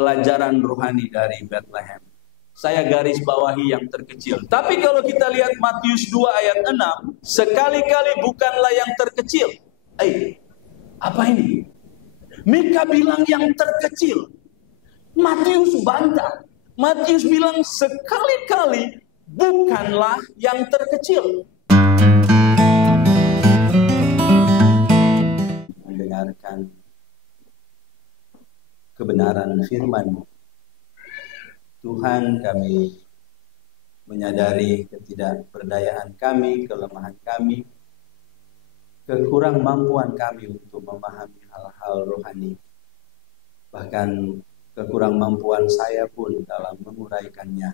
pelajaran rohani dari Bethlehem. Saya garis bawahi yang terkecil. Tapi kalau kita lihat Matius 2 ayat 6, sekali-kali bukanlah yang terkecil. Apa ini? Mika bilang yang terkecil. Matius bantah. Matius bilang sekali-kali bukanlah yang terkecil. Mendengarkan kebenaran firman Tuhan, kami menyadari ketidakberdayaan kami, kelemahan kami, kekurangmampuan kami untuk memahami hal-hal rohani. Bahkan kekurangmampuan saya pun dalam menguraikannya.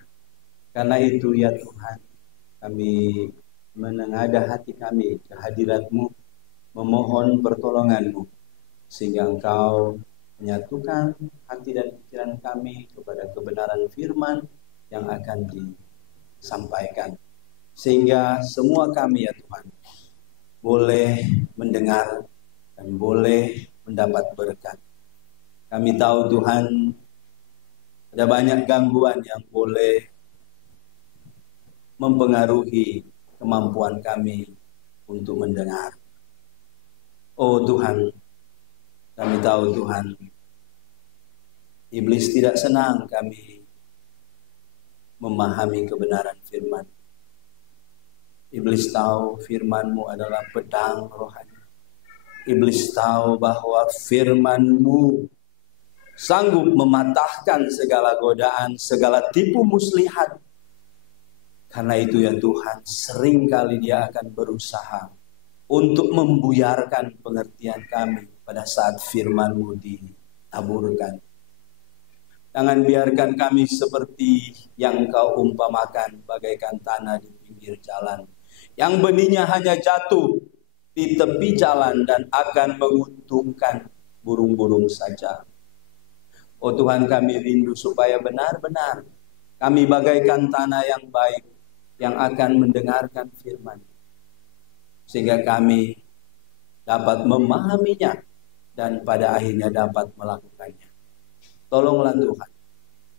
Karena itu ya Tuhan, kami menengadah hati kami ke hadirat-Mu, memohon pertolongan-Mu, sehingga Engkau menyatukan hati dan pikiran kami kepada kebenaran firman yang akan disampaikan. Sehingga semua kami ya Tuhan boleh mendengar dan boleh mendapat berkat. Kami tahu Tuhan ada banyak gangguan yang boleh mempengaruhi kemampuan kami untuk mendengar. Oh Tuhan, kami tahu Tuhan, iblis tidak senang kami memahami kebenaran firman. Iblis tahu firman-Mu adalah pedang rohani. Iblis tahu bahwa firman-Mu sanggup mematahkan segala godaan, segala tipu muslihat. Karena itu ya Tuhan, seringkali dia akan berusaha untuk membuyarkan pengertian kami pada saat firman-Mu ditaburkan. Jangan biarkan kami seperti yang Kau umpamakan bagaikan tanah di pinggir jalan, yang benihnya hanya jatuh di tepi jalan dan akan menguntungkan burung-burung saja. Oh Tuhan, kami rindu supaya benar-benar kami bagaikan tanah yang baik, yang akan mendengarkan firman, sehingga kami dapat memahaminya dan pada akhirnya dapat melakukannya. Tolonglah Tuhan.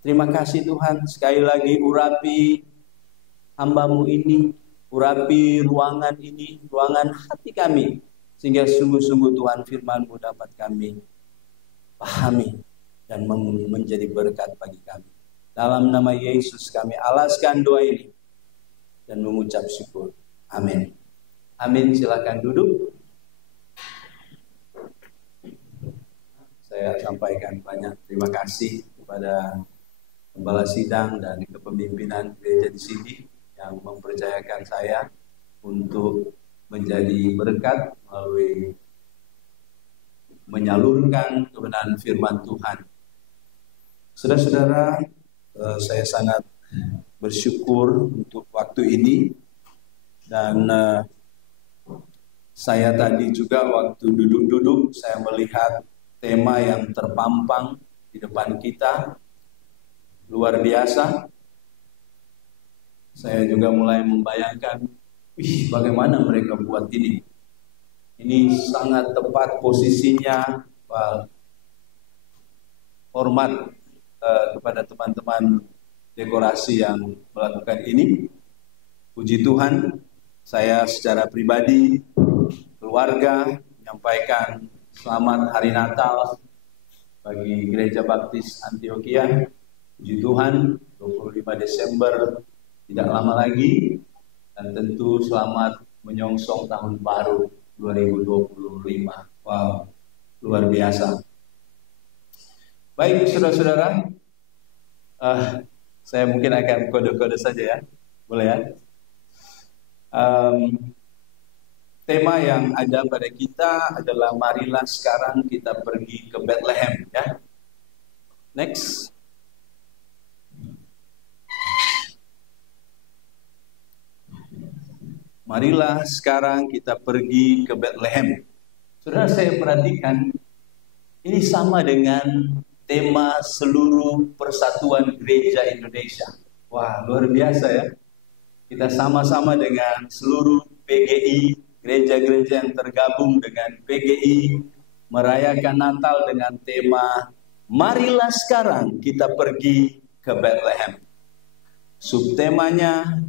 Terima kasih Tuhan, sekali lagi urapi hamba-Mu ini, urapi ruangan ini, ruangan hati kami, sehingga sungguh-sungguh Tuhan firman-Mu dapat kami pahami dan menjadi berkat bagi kami. Dalam nama Yesus kami alaskan doa ini dan mengucap syukur. Amin. Amin. Silakan duduk. Saya sampaikan banyak terima kasih kepada Gembala Sidang dan kepemimpinan gereja di sini yang mempercayakan saya untuk menjadi berkat melalui menyalurkan kebenaran firman Tuhan. Saudara-saudara, saya sangat bersyukur untuk waktu ini, dan saya tadi juga waktu duduk-duduk saya melihat tema yang terpampang di depan kita luar biasa. Saya juga mulai membayangkan, bagaimana mereka buat ini. Ini sangat tepat posisinya. Hormat kepada teman-teman dekorasi yang melakukan ini. Puji Tuhan, saya secara pribadi, keluarga, menyampaikan selamat Hari Natal bagi Gereja Baptis Antioquia. Puji Tuhan, 25 Desember tidak lama lagi, dan tentu selamat menyongsong tahun baru 2025. Wow, luar biasa. Baik saudara-saudara, saya mungkin akan kode-kode saja ya, boleh ya. Tema yang ada pada kita adalah marilah sekarang kita pergi ke Bethlehem ya. Next. Marilah sekarang kita pergi ke Bethlehem. Saudara, saya perhatikan ini sama dengan tema seluruh Persatuan Gereja Indonesia. Wah, luar biasa ya. Kita sama-sama dengan seluruh PGI, gereja-gereja yang tergabung dengan PGI, merayakan Natal dengan tema Marilah sekarang kita pergi ke Bethlehem. Subtemanya,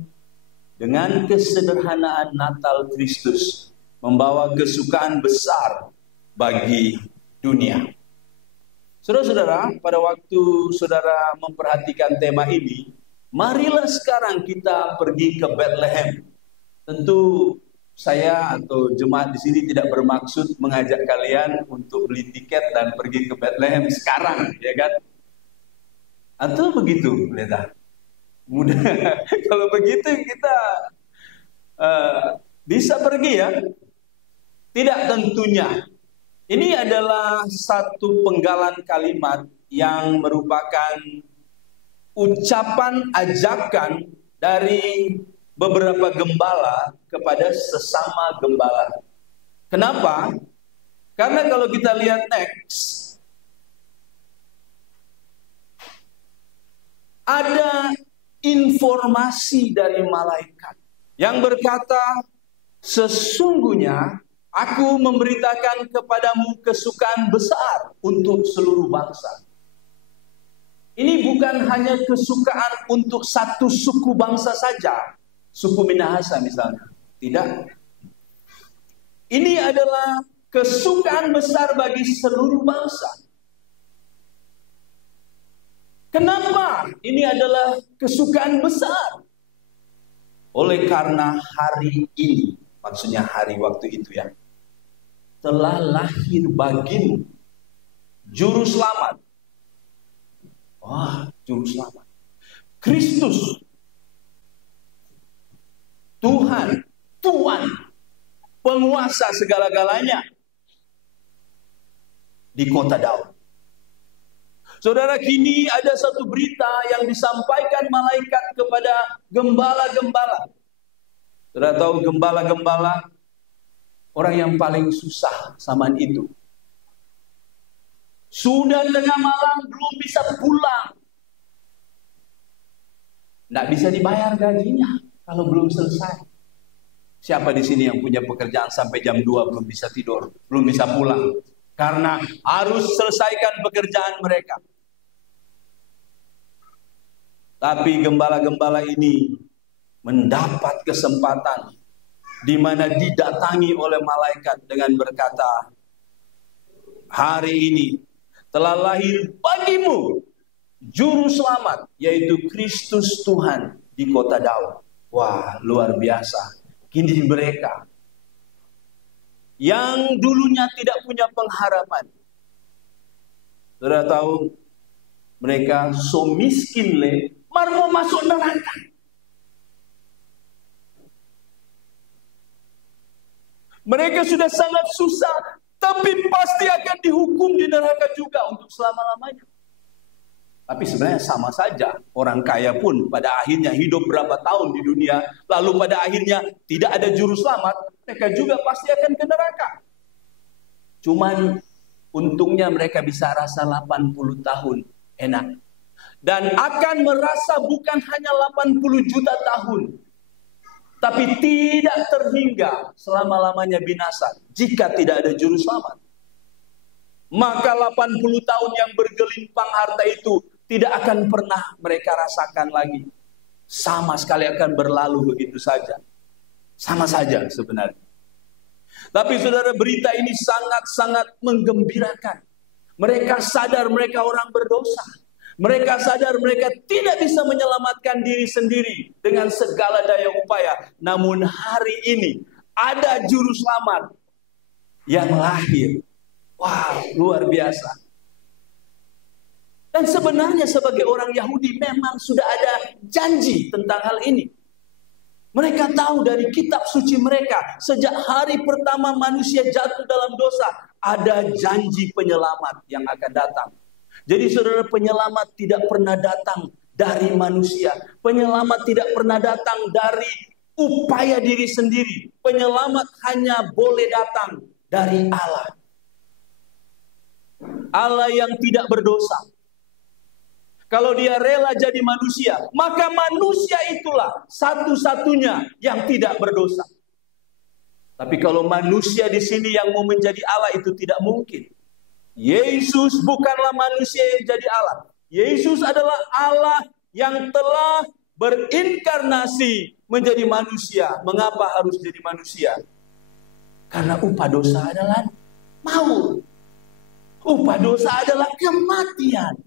dengan kesederhanaan Natal Kristus membawa kesukaan besar bagi dunia. Saudara-saudara, pada waktu saudara memperhatikan tema ini, marilah sekarang kita pergi ke Bethlehem. Tentu saya atau jemaat di sini tidak bermaksud mengajak kalian untuk beli tiket dan pergi ke Bethlehem sekarang, ya kan? Atau begitu, pendeta? Mudah. Kalau begitu kita bisa pergi ya? Tidak tentunya. Ini adalah satu penggalan kalimat yang merupakan ucapan ajakan dari beberapa gembala kepada sesama gembala. Kenapa? Karena kalau kita lihat next, ada informasi dari malaikat yang berkata, sesungguhnya aku memberitakan kepadamu kesukaan besar untuk seluruh bangsa. Ini bukan hanya kesukaan untuk satu suku bangsa saja, suku Minahasa misalnya. Tidak. Ini adalah kesukaan besar bagi seluruh bangsa. Kenapa ini adalah kesukaan besar? Oleh karena hari ini, maksudnya hari waktu itu ya, telah lahir bagimu juru selamat. Wah, juru selamat. Kristus. Tuhan, penguasa segala-galanya di kota Daud. Saudara, kini ada satu berita yang disampaikan malaikat kepada gembala-gembala. Saudara tahu gembala-gembala orang yang paling susah zaman itu. Sudah tengah malam belum bisa pulang. Tidak bisa dibayar gajinya kalau belum selesai. Siapa di sini yang punya pekerjaan sampai jam 2 belum bisa tidur, belum bisa pulang? Karena harus selesaikan pekerjaan mereka. Tapi gembala-gembala ini mendapat kesempatan di mana didatangi oleh malaikat dengan berkata, hari ini telah lahir bagimu juru selamat, yaitu Kristus Tuhan di kota Daud. Wah, luar biasa. Kini mereka yang dulunya tidak punya pengharapan, saudara tahu, mereka so miskin mau masuk neraka. Mereka sudah sangat susah, tapi pasti akan dihukum di neraka juga untuk selama-lamanya. Tapi sebenarnya sama saja. Orang kaya pun pada akhirnya hidup berapa tahun di dunia, lalu pada akhirnya tidak ada juru selamat, mereka juga pasti akan ke neraka. Cuman untungnya mereka bisa rasa 80 tahun enak. Dan akan merasa bukan hanya 80 juta tahun, tapi tidak terhingga selama-lamanya binasa jika tidak ada juru selamat. Maka 80 tahun yang bergelimpang harta itu tidak akan pernah mereka rasakan lagi. Sama sekali akan berlalu begitu saja. Sama saja sebenarnya. Tapi saudara, berita ini sangat-sangat menggembirakan. Mereka sadar mereka orang berdosa. Mereka sadar mereka tidak bisa menyelamatkan diri sendiri dengan segala daya upaya. Namun hari ini ada juru selamat yang lahir. Wah, luar biasa. Dan sebenarnya sebagai orang Yahudi memang sudah ada janji tentang hal ini. Mereka tahu dari kitab suci mereka, sejak hari pertama manusia jatuh dalam dosa, ada janji penyelamat yang akan datang. Jadi saudara, penyelamat tidak pernah datang dari manusia. Penyelamat tidak pernah datang dari upaya diri sendiri. Penyelamat hanya boleh datang dari Allah. Allah yang tidak berdosa. Kalau dia rela jadi manusia, maka manusia itulah satu-satunya yang tidak berdosa. Tapi kalau manusia di sini yang mau menjadi Allah, itu tidak mungkin. Yesus bukanlah manusia yang jadi Allah. Yesus adalah Allah yang telah berinkarnasi menjadi manusia. Mengapa harus jadi manusia? Karena upah dosa adalah maut. Upah dosa adalah kematian.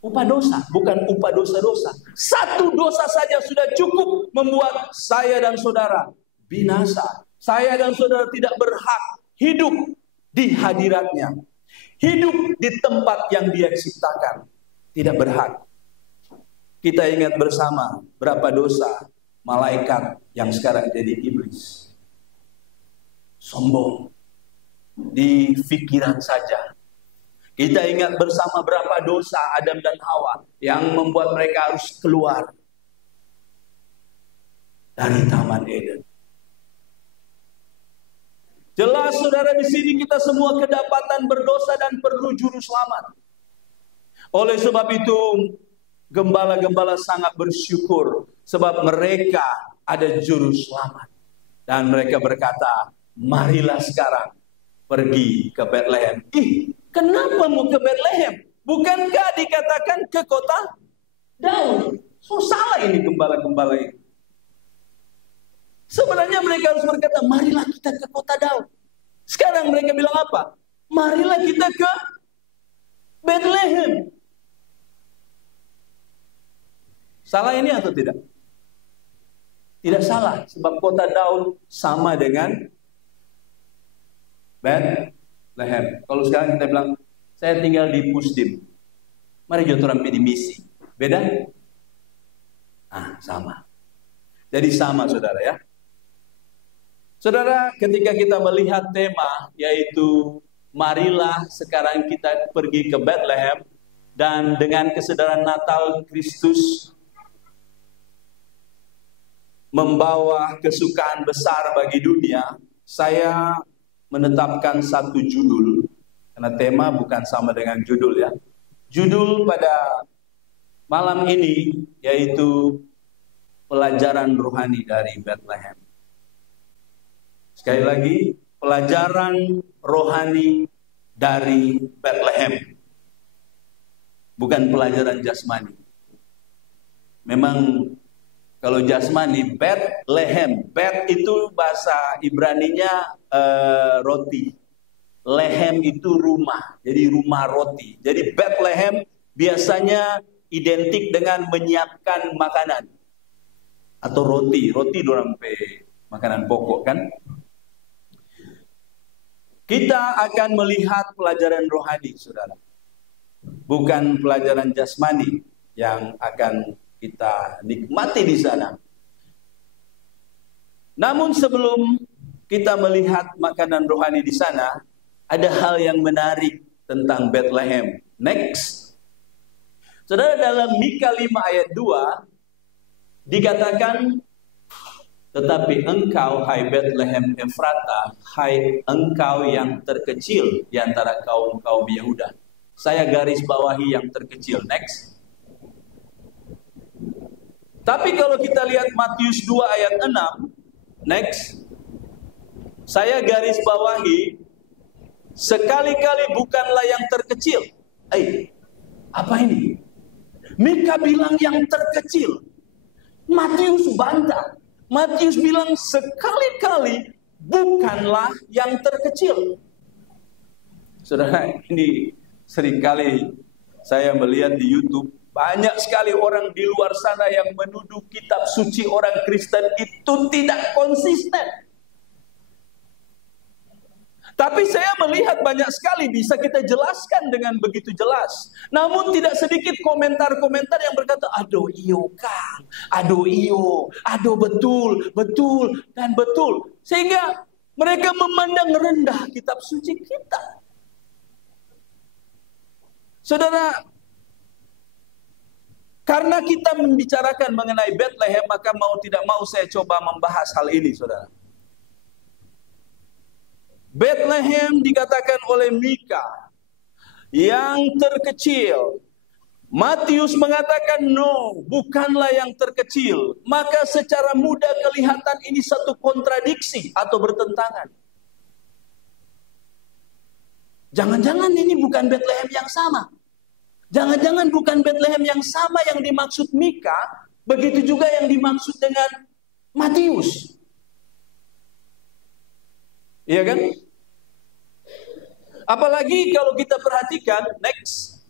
Upah dosa, bukan upah dosa-dosa. Satu dosa saja sudah cukup membuat saya dan saudara binasa. Saya dan saudara tidak berhak hidup di hadiratnya. Hidup di tempat yang Dia ciptakan. Tidak berhak. Kita ingat bersama berapa dosa malaikat yang sekarang jadi iblis. Sombong. Di pikiran saja. Kita ingat bersama berapa dosa Adam dan Hawa yang membuat mereka harus keluar dari Taman Eden. Jelas saudara, di sini kita semua kedapatan berdosa dan perlu juru selamat. Oleh sebab itu, gembala-gembala sangat bersyukur sebab mereka ada juru selamat. Dan mereka berkata, marilah sekarang pergi ke Bethlehem. Kenapa mau ke Bethlehem? Bukankah dikatakan ke kota Daud? So salah ini gembala-gembala ini. Sebenarnya mereka harus berkata, marilah kita ke kota Daud. Sekarang mereka bilang apa? Marilah kita ke Bethlehem. Salah ini atau tidak? Tidak salah, sebab kota Daud sama dengan Bethlehem. Kalau sekarang kita bilang, saya tinggal di Pusdim. Mari kita orang pilih misi. Beda? Sama. Jadi sama saudara ya. Saudara, ketika kita melihat tema yaitu marilah sekarang kita pergi ke Bethlehem, dan dengan kesadaran Natal Kristus membawa kesukaan besar bagi dunia, saya menetapkan satu judul, karena tema bukan sama dengan judul ya. Judul pada malam ini yaitu pelajaran rohani dari Bethlehem. Sekali lagi, pelajaran rohani dari Bethlehem. Bukan pelajaran jasmani. Memang kalau jasmani, Bethlehem. Bet itu bahasa Ibraninya roti. Lehem itu rumah. Jadi rumah roti. Jadi Bethlehem biasanya identik dengan menyiapkan makanan. Atau roti. Roti dorang makanan pokok kan. Kita akan melihat pelajaran rohani, saudara. Bukan pelajaran jasmani yang akan kita nikmati di sana. Namun sebelum kita melihat makanan rohani di sana, ada hal yang menarik tentang Bethlehem. Next. Saudara, dalam Mika 5 ayat 2 dikatakan, tetapi engkau, hai Bethlehem Efrata, hai engkau yang terkecil di antara kaum-kaum Yehuda. Saya garis bawahi yang terkecil. Next. Tapi kalau kita lihat Matius 2 ayat 6, next. Saya garis bawahi, sekali-kali bukanlah yang terkecil. Apa ini? Mika bilang yang terkecil. Matius bantah. Matius bilang sekali-kali bukanlah yang terkecil. Saudara, ini seringkali saya melihat di YouTube, banyak sekali orang di luar sana yang menuduh kitab suci orang Kristen itu tidak konsisten. Tapi saya melihat banyak sekali bisa kita jelaskan dengan begitu jelas. Namun tidak sedikit komentar-komentar yang berkata, aduh iyo Kang, aduh iyo, aduh betul, betul, dan betul. Sehingga mereka memandang rendah kitab suci kita. Saudara, karena kita membicarakan mengenai Bethlehem, maka mau tidak mau saya coba membahas hal ini, saudara. Bethlehem dikatakan oleh Mika yang terkecil. Matius mengatakan no, bukanlah yang terkecil. Maka secara mudah kelihatan ini satu kontradiksi atau bertentangan. Jangan-jangan ini bukan Bethlehem yang sama. Jangan-jangan bukan Bethlehem yang sama yang dimaksud Mika, begitu juga yang dimaksud dengan Matius. Iya kan? Apalagi kalau kita perhatikan, next.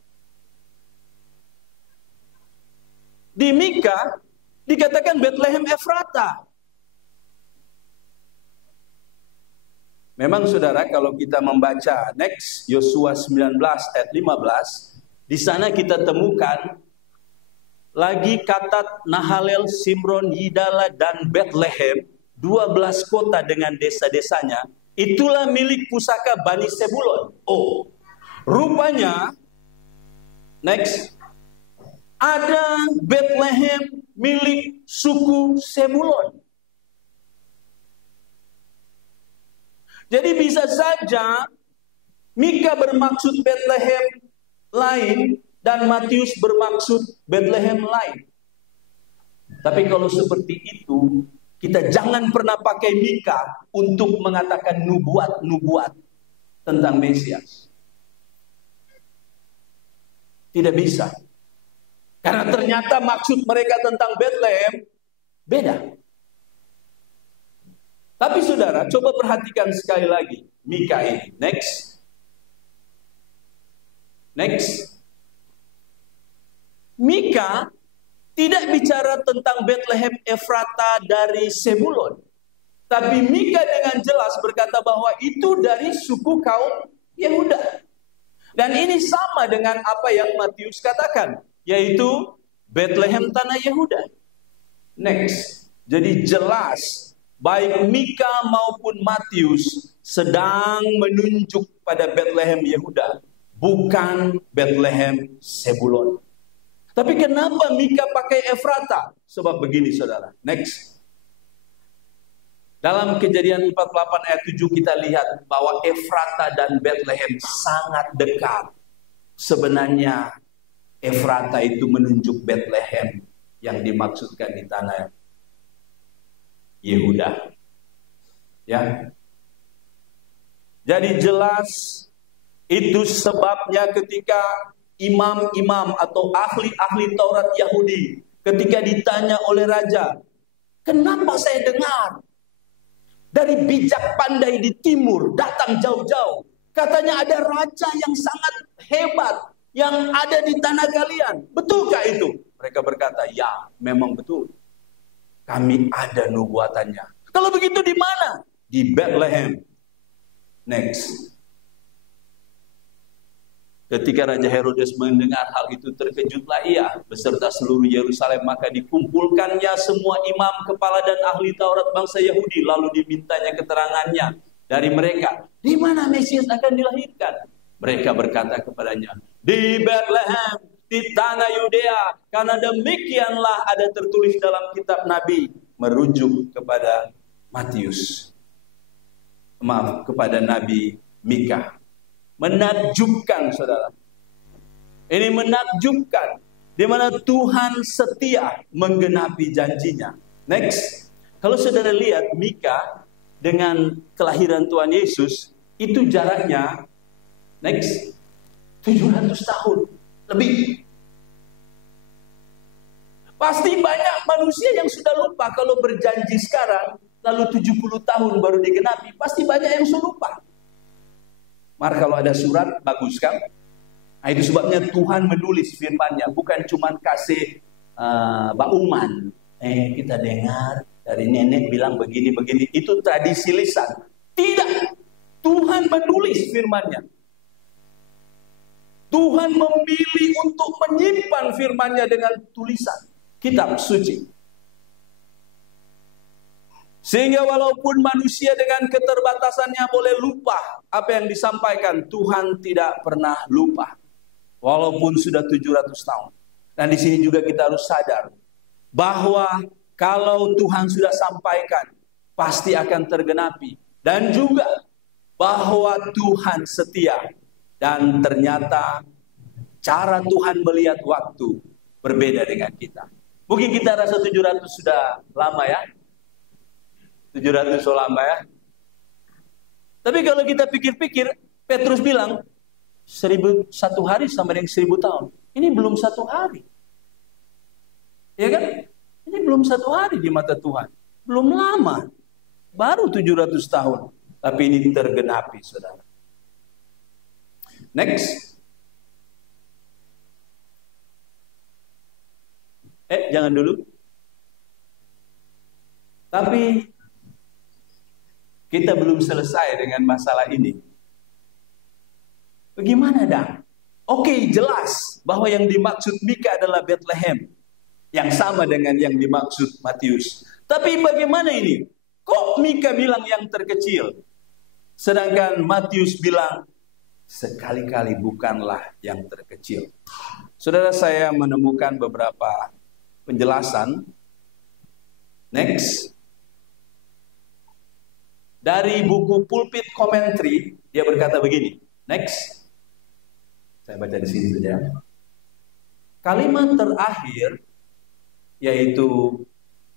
Di Mika dikatakan Bethlehem Efrata. Memang saudara, kalau kita membaca next Yosua 19 ayat 15, di sana kita temukan lagi Katat, Nahalel, Simron, Yidala, dan Bethlehem, 12 kota dengan desa-desanya, itulah milik pusaka Bani Sebulon. Oh, rupanya next ada Bethlehem milik suku Sebulon. Jadi bisa saja Mika bermaksud Bethlehem lain dan Matius bermaksud Bethlehem lain. Tapi kalau seperti itu, kita jangan pernah pakai Mika untuk mengatakan nubuat-nubuat tentang Mesias. Tidak bisa. Karena ternyata maksud mereka tentang Bethlehem beda. Tapi saudara, coba perhatikan sekali lagi Mika ini. Next. Mika tidak bicara tentang Bethlehem Efrata dari Sebulon. Tapi Mika dengan jelas berkata bahwa itu dari suku kaum Yehuda. Dan ini sama dengan apa yang Matius katakan, yaitu Bethlehem tanah Yehuda. Next. Jadi jelas baik Mika maupun Matius sedang menunjuk pada Bethlehem Yehuda, bukan Bethlehem Sebulon. Tapi kenapa Mika pakai Efrata? Sebab begini saudara. Next. Dalam Kejadian 48 ayat 7 kita lihat bahwa Efrata dan Bethlehem sangat dekat. Sebenarnya Efrata itu menunjuk Bethlehem yang dimaksudkan di tanah Yehuda. Ya. Jadi jelas itu sebabnya ketika imam-imam atau ahli-ahli Taurat Yahudi ketika ditanya oleh raja, kenapa saya dengar dari bijak pandai di timur datang jauh-jauh, katanya ada raja yang sangat hebat yang ada di tanah kalian, betulkah itu? Mereka berkata, ya memang betul. Kami ada nubuatannya. Kalau begitu di mana? Di Bethlehem. Next. Ketika Raja Herodes mendengar hal itu, terkejutlah ia beserta seluruh Yerusalem. Maka dikumpulkannya semua imam, kepala dan ahli Taurat bangsa Yahudi. Lalu dimintanya keterangannya dari mereka. Di mana Mesias akan dilahirkan? Mereka berkata kepadanya, di Bethlehem, di tanah Yudea, karena demikianlah ada tertulis dalam kitab Nabi, merujuk kepada Matius. Kepada Nabi Mika. Menakjubkan saudara. Ini menakjubkan, di mana Tuhan setia menggenapi janjinya. Next. Kalau saudara lihat Mika dengan kelahiran Tuhan Yesus, itu jaraknya, next, 700 tahun lebih. Pasti banyak manusia yang sudah lupa kalau berjanji sekarang, lalu 70 tahun baru digenapi. Pasti banyak yang sudah lupa. Maka kalau ada surat, bagus kan? Nah, itu sebabnya Tuhan menulis firman-Nya, bukan cuma kasih bauman. Kita dengar dari nenek bilang begini-begini, itu tradisi lisan. Tidak. Tuhan menulis firman-Nya. Tuhan memilih untuk menyimpan firman-Nya dengan tulisan kitab suci. Sehingga walaupun manusia dengan keterbatasannya boleh lupa apa yang disampaikan, Tuhan tidak pernah lupa. Walaupun sudah 700 tahun. Dan di sini juga kita harus sadar bahwa kalau Tuhan sudah sampaikan, pasti akan tergenapi. Dan juga bahwa Tuhan setia. Dan ternyata cara Tuhan melihat waktu berbeda dengan kita. Mungkin kita rasa 700 sudah lama ya. 700 sudah lama ya. Tapi kalau kita pikir-pikir, Petrus bilang, 1 hari sama dengan 1000 tahun. Ini belum 1 hari. Ya kan? Ini belum 1 hari di mata Tuhan. Belum lama. Baru 700 tahun. Tapi ini tergenapi, saudara. Next. Jangan dulu. Tapi kita belum selesai dengan masalah ini. Bagaimana dah? Oke, jelas bahwa yang dimaksud Mika adalah Bethlehem. Yang sama dengan yang dimaksud Matius. Tapi bagaimana ini? Kok Mika bilang yang terkecil? Sedangkan Matius bilang, sekali-kali bukanlah yang terkecil. Saudara, saya menemukan beberapa penjelasan. Next. Dari buku Pulpit Commentary, dia berkata begini. Next. Saya baca di sini saja. Kalimat terakhir, yaitu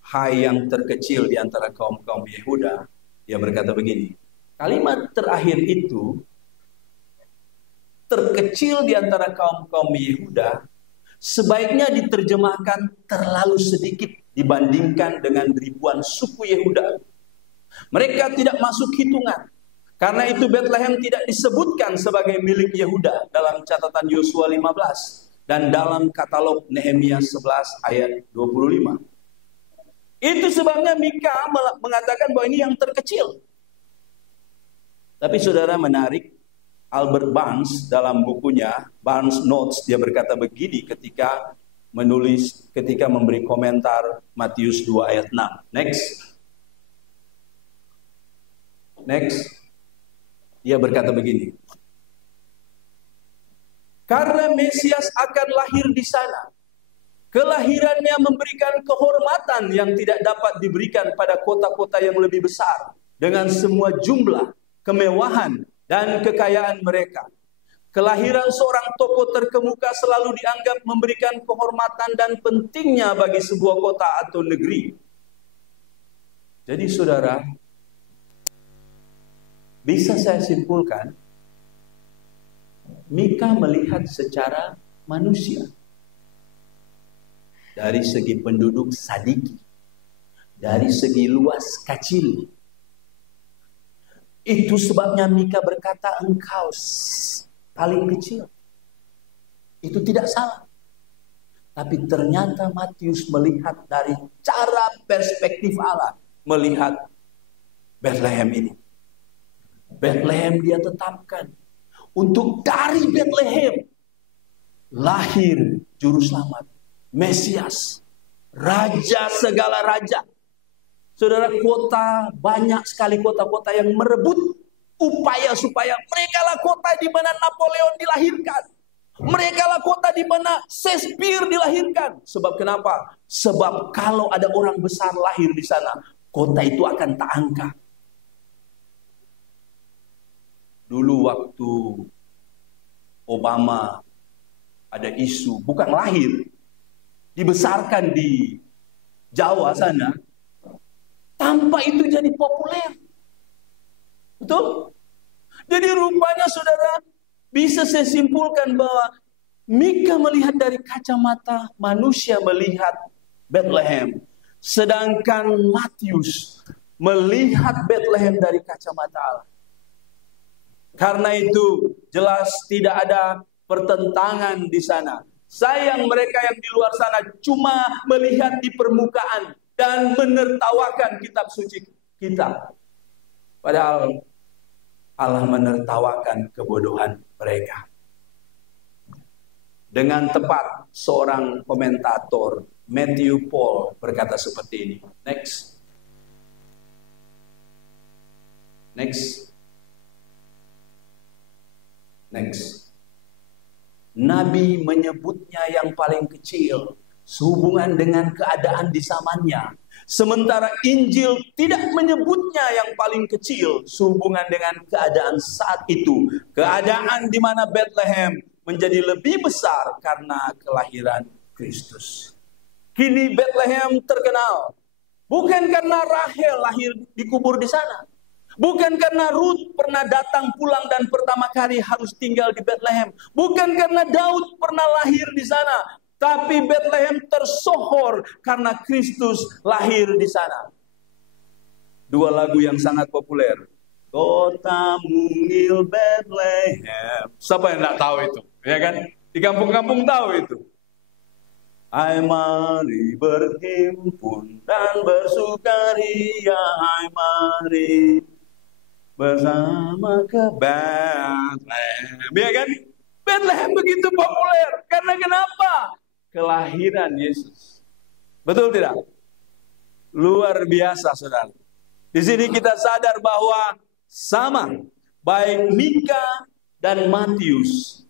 hai yang terkecil di antara kaum-kaum Yehuda, dia berkata begini. Kalimat terakhir itu, terkecil di antara kaum-kaum Yehuda, sebaiknya diterjemahkan terlalu sedikit dibandingkan dengan ribuan suku Yehuda. Mereka tidak masuk hitungan. Karena itu Bethlehem tidak disebutkan sebagai milik Yehuda dalam catatan Yosua 15 dan dalam katalog Nehemia 11 ayat 25. Itu sebabnya Mika mengatakan bahwa ini yang terkecil. Tapi saudara, menarik, Albert Barnes dalam bukunya Barnes Notes, dia berkata begini ketika memberi komentar Matius 2 ayat 6. Next. Dia berkata begini. Karena Mesias akan lahir di sana. Kelahirannya memberikan kehormatan yang tidak dapat diberikan pada kota-kota yang lebih besar. Dengan semua jumlah, kemewahan, dan kekayaan mereka. Kelahiran seorang tokoh terkemuka selalu dianggap memberikan kehormatan dan pentingnya bagi sebuah kota atau negeri. Jadi saudara, bisa saya simpulkan, Mika melihat secara manusia. Dari segi penduduk Sadiki, dari segi luas kecil. Itu sebabnya Mika berkata, engkau paling kecil. Itu tidak salah. Tapi ternyata Matius melihat dari cara perspektif Allah, melihat Bethlehem ini. Bethlehem dia tetapkan. Untuk dari Bethlehem lahir juru selamat, Mesias, Raja segala raja. Saudara, banyak sekali kota-kota yang merebut upaya supaya merekalah kota di mana Napoleon dilahirkan. Merekalah kota di mana Shakespeare dilahirkan. Sebab kenapa? Sebab kalau ada orang besar lahir di sana, kota itu akan tak angka. Dulu waktu Obama ada isu, bukan lahir, dibesarkan di Jawa sana, tanpa itu jadi populer. Betul? Jadi rupanya saudara, bisa saya simpulkan bahwa Mika melihat dari kacamata manusia melihat Bethlehem. Sedangkan Matius melihat Bethlehem dari kacamata Allah. Karena itu jelas tidak ada pertentangan di sana. Sayang mereka yang di luar sana cuma melihat di permukaan dan menertawakan kitab suci kita. Padahal Allah menertawakan kebodohan mereka. Dengan tepat seorang komentator, Matthew Paul, berkata seperti ini. Next. Nabi menyebutnya yang paling kecil sehubungan dengan keadaan di zamannya. Sementara Injil tidak menyebutnya yang paling kecil sehubungan dengan keadaan saat itu. Keadaan di mana Bethlehem menjadi lebih besar karena kelahiran Kristus. Kini Bethlehem terkenal bukan karena Rahel lahir dikubur di sana. Bukan karena Ruth pernah datang pulang dan pertama kali harus tinggal di Bethlehem. Bukan karena Daud pernah lahir di sana. Tapi Bethlehem tersohor karena Kristus lahir di sana. Dua lagu yang sangat populer. Kota mungil Bethlehem. Siapa yang tidak tahu itu? Ya kan? Di kampung-kampung tahu itu. Hai mari berhimpun dan bersukaria. Hai mari bersama ke Bethlehem. Ya kan? Bethlehem begitu populer. Karena kenapa? Kelahiran Yesus. Betul tidak? Luar biasa, saudara. Di sini kita sadar bahwa sama, baik Mika dan Matius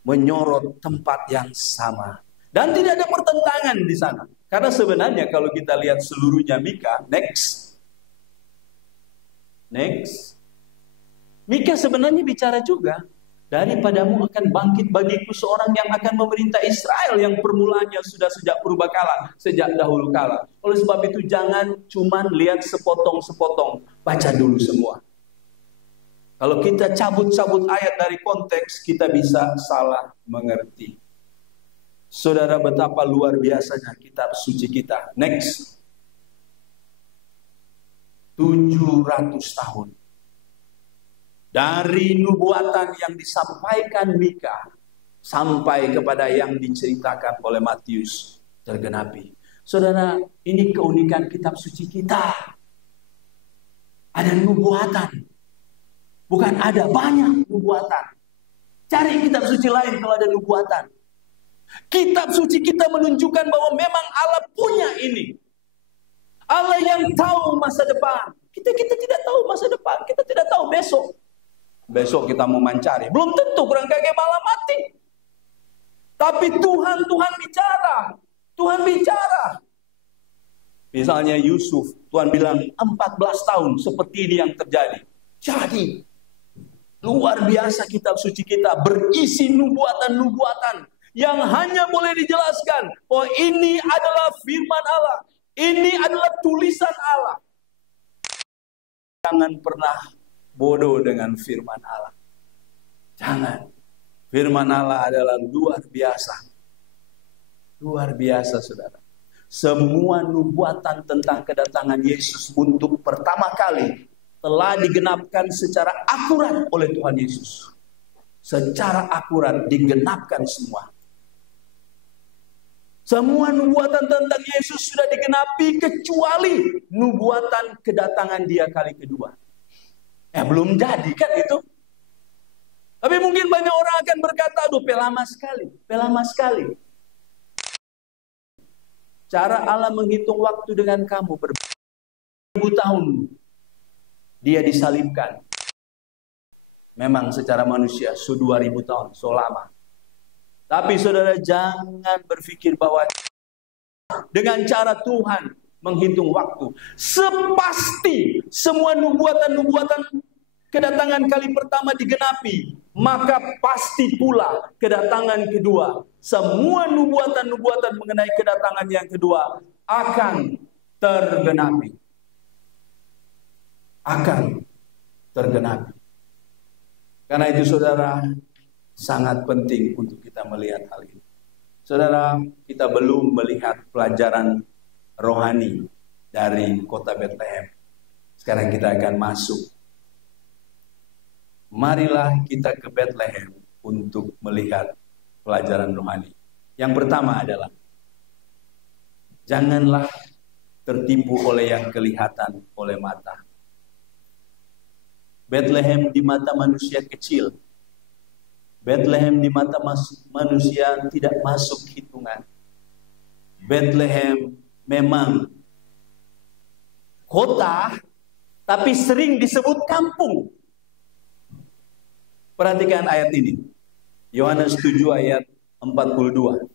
menyorot tempat yang sama. Dan tidak ada pertentangan di sana. Karena sebenarnya kalau kita lihat seluruhnya Mika, next. Mika sebenarnya bicara juga, daripadamu akan bangkit bagiku seorang yang akan memerintah Israel yang permulaannya sudah sejak purbakala, sejak dahulu kala. Oleh sebab itu jangan cuman lihat sepotong-sepotong, baca dulu semua. Kalau kita cabut-cabut ayat dari konteks, kita bisa salah mengerti. Saudara, betapa luar biasanya kitab suci kita. Next. 700 tahun. Dari nubuatan yang disampaikan Mika sampai kepada yang diceritakan oleh Matius tergenapi. Saudara, ini keunikan kitab suci kita. Ada nubuatan. Bukan ada, banyak nubuatan. Cari kitab suci lain kalau ada nubuatan. Kitab suci kita menunjukkan bahwa memang Allah punya ini. Allah yang tahu masa depan. Kita tidak tahu masa depan. Kita tidak tahu besok. Besok kita mau mencari. Belum tentu, kurang kayak malam mati. Tapi Tuhan bicara. Tuhan bicara. Misalnya Yusuf, Tuhan bilang 14 tahun seperti ini yang terjadi. Jadi, luar biasa kitab suci kita berisi nubuatan-nubuatan yang hanya boleh dijelaskan bahwa ini adalah firman Allah. Ini adalah tulisan Allah. Jangan pernah bodoh dengan firman Allah. Jangan. Firman Allah adalah luar biasa. Luar biasa, saudara. Semua nubuatan tentang kedatangan Yesus untuk pertama kali telah digenapkan secara akurat oleh Tuhan Yesus. Secara akurat digenapkan semua. Semua nubuatan tentang Yesus sudah digenapi kecuali nubuatan kedatangan Dia kali kedua. Belum jadi kan itu. Tapi mungkin banyak orang akan berkata, aduh pelama sekali. Cara Allah menghitung waktu dengan kamu berribu tahun. Dia disalibkan. Memang secara manusia, 2000 tahun, so lama. Tapi saudara jangan berpikir bahwa dengan cara Tuhan menghitung waktu. Sepasti semua nubuatan-nubuatan kedatangan kali pertama digenapi, maka pasti pula kedatangan kedua. Semua nubuatan-nubuatan mengenai kedatangan yang kedua akan tergenapi. Akan tergenapi. Karena itu saudara, sangat penting untuk kita melihat hal ini. Saudara, kita belum melihat pelajaran rohani dari kota Bethlehem. Sekarang kita akan masuk. Marilah kita ke Bethlehem untuk melihat pelajaran rohani. Yang pertama adalah, janganlah tertipu oleh yang kelihatan oleh mata. Bethlehem di mata manusia kecil. Bethlehem di mata manusia tidak masuk hitungan. Bethlehem memang kota, tapi sering disebut kampung. Perhatikan ayat ini. Yohanes 7 ayat 42.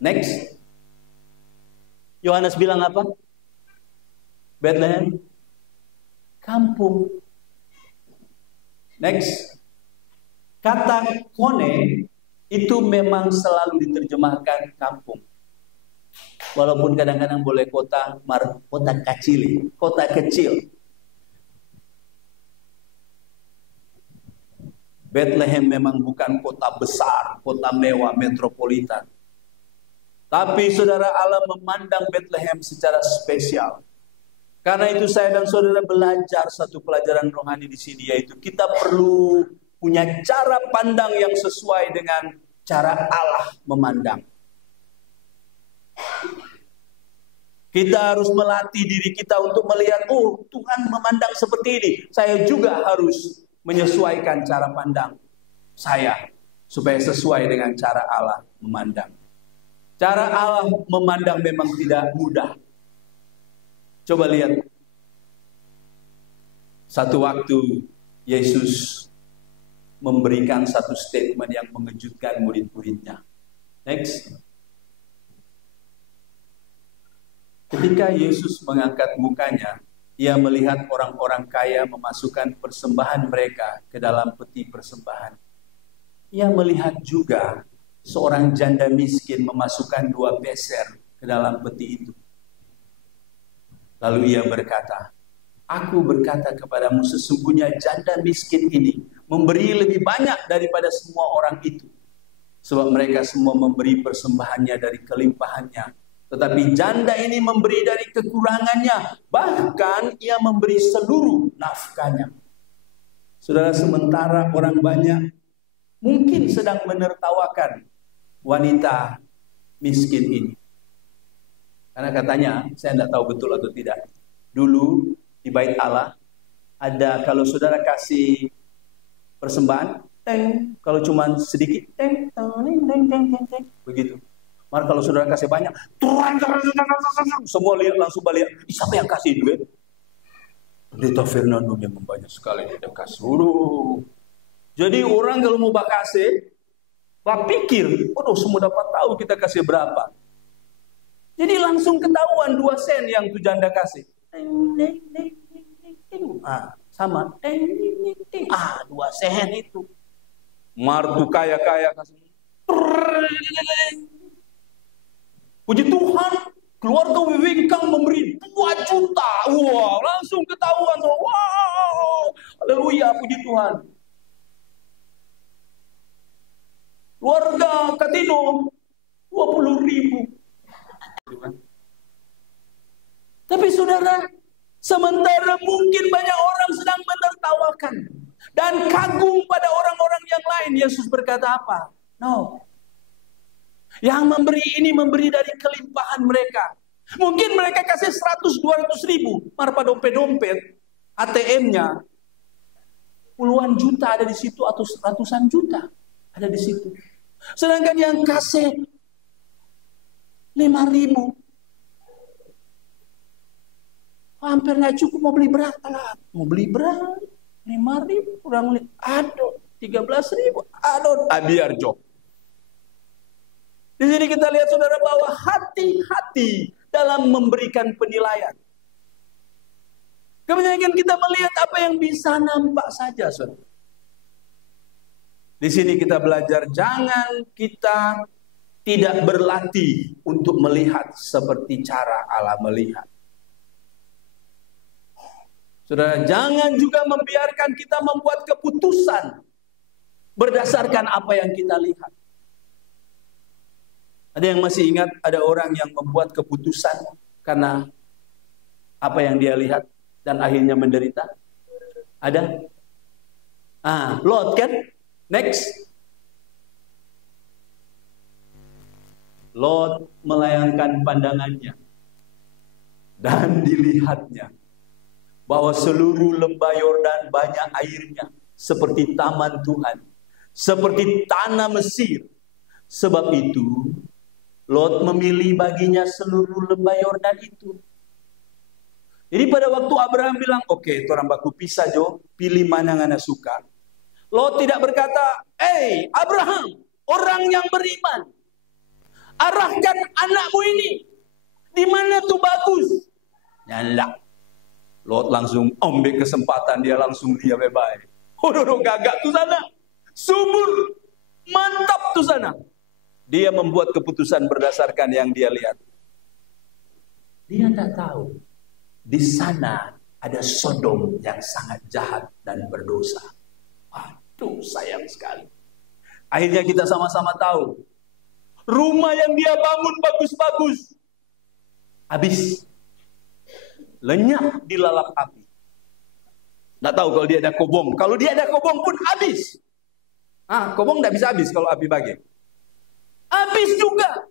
Next. Yohanes bilang apa? Bethlehem kampung. Next. Kata kone itu memang selalu diterjemahkan kampung. Walaupun kadang-kadang boleh kota kecil, kota kecil. Bethlehem memang bukan kota besar, kota mewah, metropolitan. Tapi saudara, Allah memandang Bethlehem secara spesial. Karena itu saya dan saudara belajar satu pelajaran rohani di sini, yaitu kita perlu punya cara pandang yang sesuai dengan cara Allah memandang. Kita harus melatih diri kita untuk melihat, oh Tuhan memandang seperti ini. Saya juga harus menyesuaikan cara pandang saya supaya sesuai dengan cara Allah memandang. Cara Allah memandang memang tidak mudah. Coba lihat. Satu waktu Yesus memberikan satu statement yang mengejutkan murid-muridnya. Next. Ketika Yesus mengangkat mukanya, ia melihat orang-orang kaya memasukkan persembahan mereka ke dalam peti persembahan. Ia melihat juga seorang janda miskin memasukkan 2 peser ke dalam peti itu. Lalu ia berkata, aku berkata kepadamu, sesungguhnya janda miskin ini memberi lebih banyak daripada semua orang itu. Sebab mereka semua memberi persembahannya dari kelimpahannya. Tetapi janda ini memberi dari kekurangannya. Bahkan ia memberi seluruh nafkahnya. Saudara, sementara orang banyak mungkin sedang menertawakan wanita miskin ini. Karena katanya, saya tidak tahu betul atau tidak. Dulu di Bait Allah ada, kalau saudara kasih persembahan, teng, kalau cuma sedikit, teng, begitu. Maka kalau saudara kasih banyak, semua lihat langsung balik. Siapa yang kasih duit? Pendeta Fernando yang banyak sekali dia kasih. Jadi orang kalau mau kasih, pikir, semua dapat tahu kita kasih berapa. Jadi langsung ketahuan 2 sen yang tu janda kasih. Sama. 2 sen itu. Martu kaya-kaya kasih. Puji Tuhan, keluarga Wiwingkang memberi 2 juta. Wow, langsung ketahuan. Wow, haleluya, puji Tuhan. Keluarga Katino 20.000. Tapi saudara, sementara mungkin banyak orang sedang menertawakan dan kagum pada orang-orang yang lain, Yesus berkata apa? No. Yang memberi ini memberi dari kelimpahan mereka. Mungkin mereka kasih 100-200 ribu. Marpa dompet-dompet, ATM-nya puluhan juta ada di situ atau ratusan juta ada di situ. Sedangkan yang kasih 5.000 hampir nggak cukup, mau beli beras lah. Mau beli beras 5.000 kurang 13.000. Biar jok. Di sini kita lihat saudara bahwa hati-hati dalam memberikan penilaian. Kebanyakan kita melihat apa yang bisa nampak saja, saudara. Di sini kita belajar jangan kita tidak berlatih untuk melihat seperti cara Allah melihat. Saudara, jangan juga membiarkan kita membuat keputusan berdasarkan apa yang kita lihat. Ada yang masih ingat ada orang yang membuat keputusan karena apa yang dia lihat dan akhirnya menderita? Ada? Lot kan? Next. Lot melayangkan pandangannya dan dilihatnya bahwa seluruh lembah Yordan banyak airnya seperti taman Tuhan, seperti tanah Mesir. Sebab itu Lot memilih baginya seluruh lembah Yordan itu. Jadi pada waktu Abraham bilang, oke, orang baku pisah jo, pilih mana yang anda suka. Lot tidak berkata, Abraham, orang yang beriman, arahkan anakmu ini, di mana tuh bagus? Nyala. Lot langsung ambil kesempatan, dia langsung dia bebas. Gagak tuh sana, subur, mantap tuh sana. Dia membuat keputusan berdasarkan yang dia lihat. Dia tidak tahu di sana ada Sodom yang sangat jahat dan berdosa. Aduh, sayang sekali. Akhirnya kita sama-sama tahu, rumah yang dia bangun bagus-bagus, habis. Lenyap dilalap api. Nggak tahu kalau dia ada kobong. Kalau dia ada kobong pun habis. Kobong nggak bisa habis kalau api bagi. Habis juga.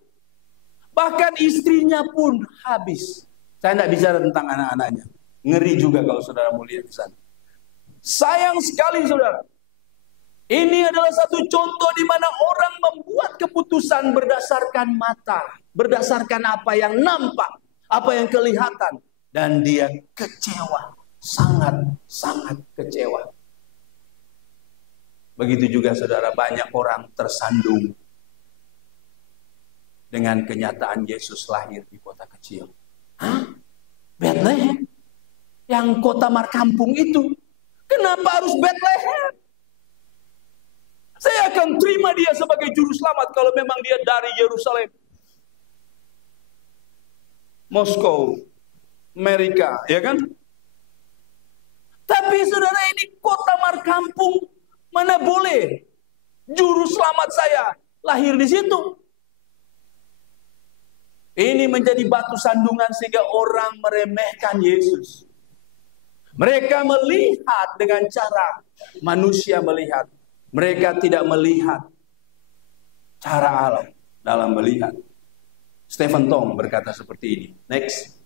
Bahkan istrinya pun habis. Saya tidak bicara tentang anak-anaknya. Ngeri juga kalau saudara melihat di sana. Sayang sekali saudara. Ini adalah satu contoh di mana orang membuat keputusan berdasarkan mata. Berdasarkan apa yang nampak. Apa yang kelihatan. Dan dia kecewa. Sangat-sangat kecewa. Begitu juga saudara, banyak orang tersandung dengan kenyataan Yesus lahir di kota kecil. Bethlehem? Yang kota markampung itu? Kenapa harus Bethlehem? Saya akan terima dia sebagai juru selamat kalau memang dia dari Yerusalem, Moskow, Amerika, ya kan? Tapi saudara, ini kota markampung, mana boleh juru selamat saya lahir di situ? Ini menjadi batu sandungan sehingga orang meremehkan Yesus. Mereka melihat dengan cara manusia melihat. Mereka tidak melihat cara Allah dalam melihat. Stephen Tong berkata seperti ini. Next.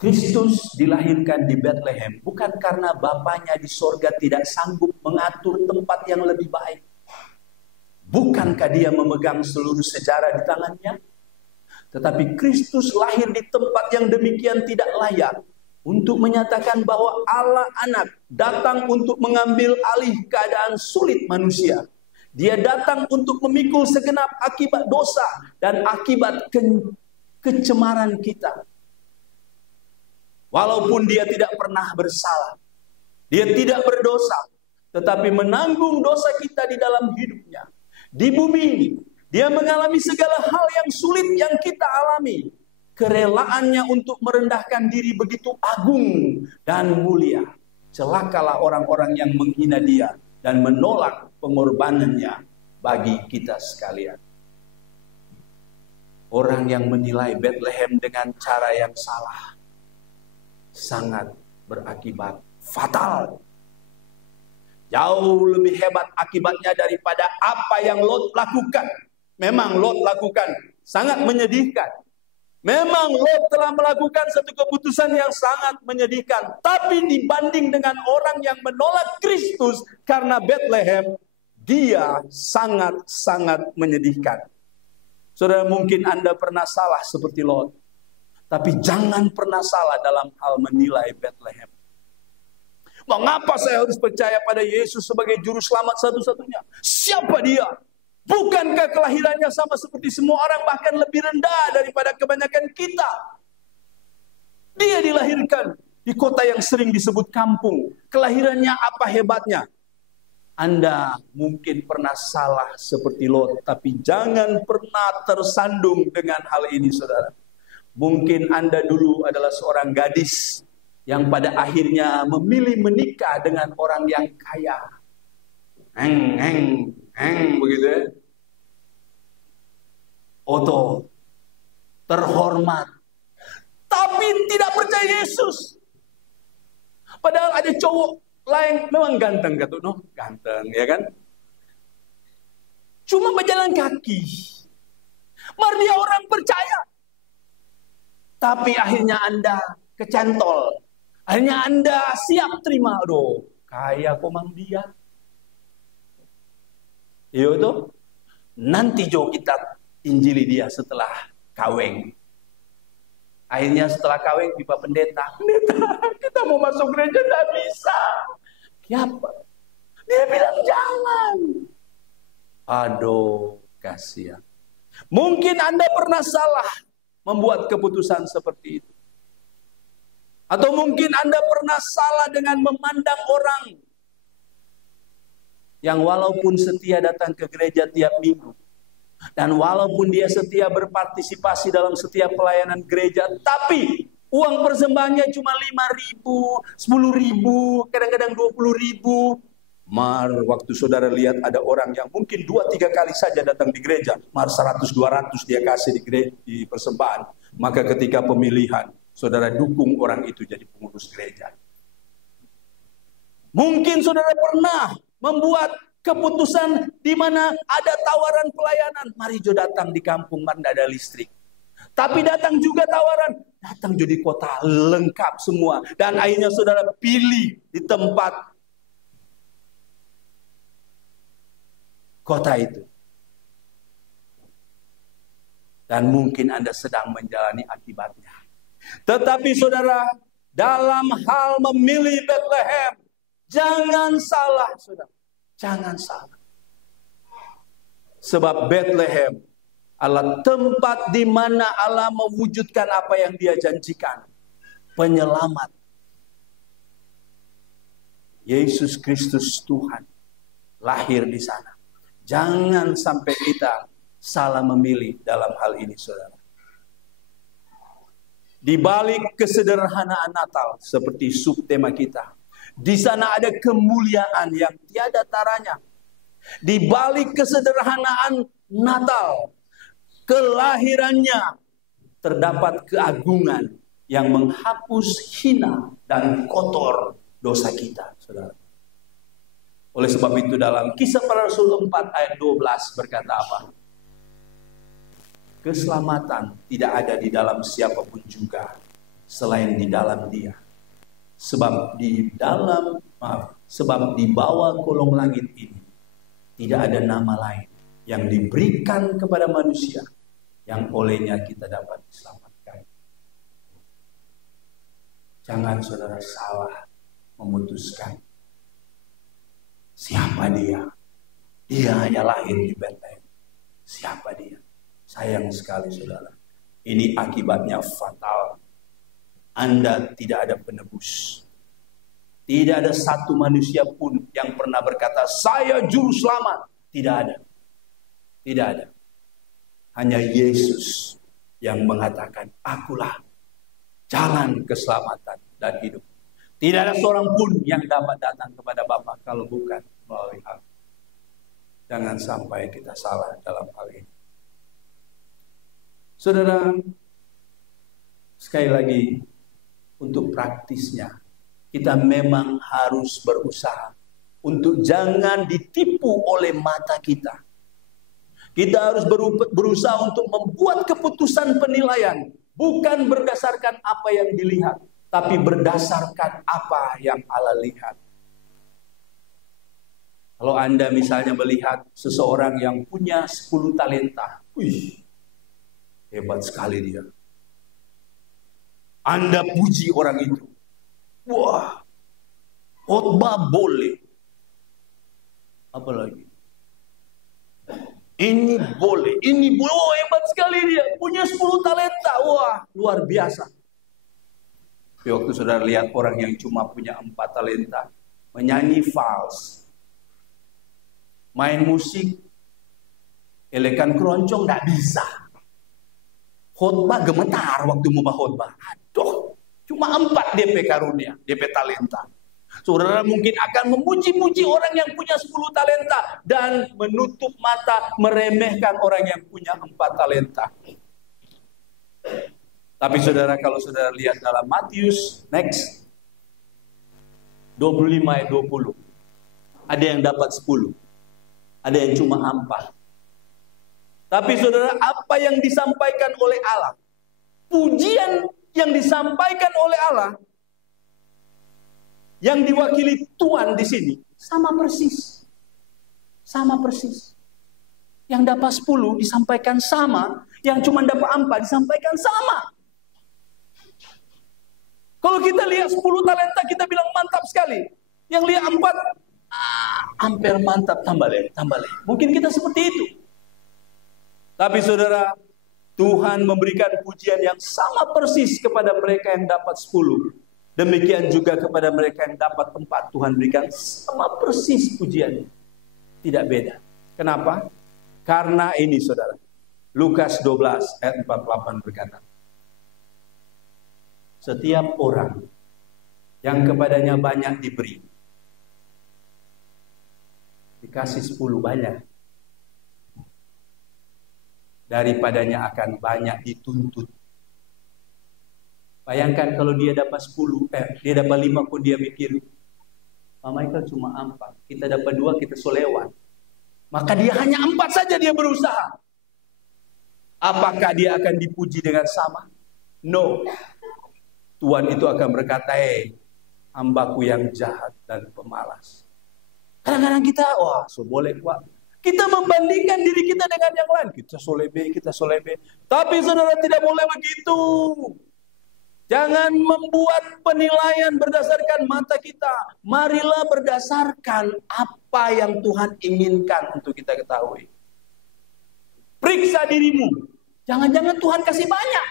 Kristus dilahirkan di Bethlehem bukan karena Bapaknya di sorga tidak sanggup mengatur tempat yang lebih baik. Bukankah dia memegang seluruh sejarah di tangannya? Tetapi Kristus lahir di tempat yang demikian tidak layak untuk menyatakan bahwa Allah Anak datang untuk mengambil alih keadaan sulit manusia. Dia datang untuk memikul segenap akibat dosa dan akibat kecemaran kita. Walaupun dia tidak pernah bersalah, dia tidak berdosa, tetapi menanggung dosa kita di dalam hidupnya. Di bumi ini, dia mengalami segala hal yang sulit yang kita alami. Kerelaannya untuk merendahkan diri begitu agung dan mulia. Celakalah orang-orang yang menghina dia dan menolak pengorbanannya bagi kita sekalian. Orang yang menilai Bethlehem dengan cara yang salah sangat berakibat fatal. Jauh lebih hebat akibatnya daripada apa yang Lot lakukan. Memang Lot lakukan sangat menyedihkan. Memang Lot telah melakukan satu keputusan yang sangat menyedihkan. Tapi dibanding dengan orang yang menolak Kristus karena Bethlehem, dia sangat-sangat menyedihkan. Saudara, mungkin Anda pernah salah seperti Lot. Tapi jangan pernah salah dalam hal menilai Bethlehem. Mengapa saya harus percaya pada Yesus sebagai juru selamat satu-satunya? Siapa dia? Bukankah kelahirannya sama seperti semua orang, bahkan lebih rendah daripada kebanyakan kita? Dia dilahirkan di kota yang sering disebut kampung. Kelahirannya apa hebatnya? Anda mungkin pernah salah seperti Lot, tapi jangan pernah tersandung dengan hal ini, saudara. Mungkin Anda dulu adalah seorang gadis yang pada akhirnya memilih menikah dengan orang yang kaya. Begitu ya. Oto, terhormat, tapi tidak percaya Yesus. Padahal ada cowok lain memang ganteng, kata no, ganteng, ya kan? Cuma berjalan kaki. Mari dia orang percaya. Tapi akhirnya Anda kecantol. Akhirnya Anda siap terima. Aduh, kaya komang dia. Iya tuh. Nanti jo kita injili dia setelah kawin. Akhirnya setelah kawin pipa pendeta, kita mau masuk gereja tidak bisa. Kenapa? Dia bilang jangan. Aduh, kasihan. Mungkin Anda pernah salah membuat keputusan seperti itu. Atau mungkin Anda pernah salah dengan memandang orang yang walaupun setia datang ke gereja tiap minggu, Dan walaupun dia setia berpartisipasi dalam setiap pelayanan gereja, tapi uang persembahannya cuma 5.000, 10.000, kadang-kadang 20.000. Waktu saudara lihat ada orang yang mungkin 2-3 kali saja datang di gereja, 100-200 dia kasih di persembahan. Maka ketika pemilihan, saudara dukung orang itu jadi pengurus gereja. Mungkin saudara pernah membuat keputusan di mana ada tawaran pelayanan. Mari Jo datang di kampung, mana ada listrik. Tapi datang juga tawaran, datang jadi kota lengkap semua. Dan akhirnya saudara pilih di tempat kota itu. Dan mungkin Anda sedang menjalani akibatnya. Tetapi saudara, dalam hal memilih Bethlehem, jangan salah saudara. Jangan salah. Sebab Bethlehem adalah tempat di mana Allah mewujudkan apa yang Dia janjikan. Penyelamat. Yesus Kristus Tuhan lahir di sana. Jangan sampai kita salah memilih dalam hal ini, saudara. Di balik kesederhanaan Natal seperti subtema kita, di sana ada kemuliaan yang tiada taranya. Di balik kesederhanaan Natal, kelahirannya, terdapat keagungan yang menghapus hina dan kotor dosa kita, saudara. Oleh sebab itu dalam Kisah Para Rasul 4 ayat 12 berkata apa? Keselamatan tidak ada di dalam siapapun juga selain di dalam Dia. Sebab di bawah kolong langit ini tidak ada nama lain yang diberikan kepada manusia yang olehnya kita dapat diselamatkan. Jangan saudara salah memutuskan siapa dia. Dia hanya lahir di Bethlehem. Siapa dia? Sayang sekali saudara. Ini akibatnya fatal. Anda tidak ada penebus. Tidak ada satu manusia pun yang pernah berkata, saya juru selamat. Tidak ada. Tidak ada. Hanya Yesus yang mengatakan, akulah jalan keselamatan dan hidup. Tidak ada seorang pun yang dapat datang kepada Bapa kalau bukan melalui Aku. Jangan sampai kita salah dalam hal ini. Saudara, sekali lagi, untuk praktisnya, kita memang harus berusaha untuk jangan ditipu oleh mata kita. Kita harus berusaha untuk membuat keputusan penilaian, bukan berdasarkan apa yang dilihat, tapi berdasarkan apa yang Allah lihat. Kalau Anda misalnya melihat seseorang yang punya 10 talenta, wih, hebat sekali dia. Anda puji orang itu. Wah, khotbah boleh. Apalagi? Ini boleh, ini boleh. Oh, hebat sekali dia. Punya 10 talenta. Wah, luar biasa. Tapi waktu saudara lihat orang yang cuma punya 4 talenta, menyanyi fals, main musik, elekan keroncong, nggak bisa. Khotbah gemetar waktu mau khotbah. Aduh, cuma 4 DP karunia, DP talenta. Saudara mungkin akan memuji-muji orang yang punya 10 talenta dan menutup mata meremehkan orang yang punya 4 talenta. Tapi saudara, kalau saudara lihat dalam Matius next 25 ayat 20, ada yang dapat 10, ada yang cuma 4. Tapi saudara, apa yang disampaikan oleh Allah, pujian yang disampaikan oleh Allah, yang diwakili Tuhan di sini, sama persis. Sama persis. Yang dapat 10 disampaikan sama, yang cuma dapat 4 disampaikan sama. Kalau kita lihat 10 talenta, kita bilang mantap sekali. Yang lihat 4, hampir mantap, tambah leh. Mungkin kita seperti itu. Tapi saudara, Tuhan memberikan pujian yang sama persis kepada mereka yang dapat 10. Demikian juga kepada mereka yang dapat 4. Tuhan berikan sama persis pujiannya. Tidak beda. Kenapa? Karena ini saudara, Lukas 12 ayat 48 berkata, setiap orang yang kepadanya banyak diberi, dikasih 10 banyak, daripadanya akan banyak dituntut. Bayangkan kalau dia dapat 10, dia dapat 5 pun dia mikir, Pak Michael cuma 4, kita dapat 2, kita solewat. Maka dia hanya 4 saja dia berusaha. Apakah dia akan dipuji dengan sama? No. Tuhan itu akan berkata, hambaku yang jahat dan pemalas. Kadang-kadang kita, wah, so boleh Pak. Kita membandingkan diri kita dengan yang lain. Kita solebe. Tapi saudara tidak boleh begitu. Jangan membuat penilaian berdasarkan mata kita. Marilah berdasarkan apa yang Tuhan inginkan untuk kita ketahui. Periksa dirimu. Jangan-jangan Tuhan kasih banyak.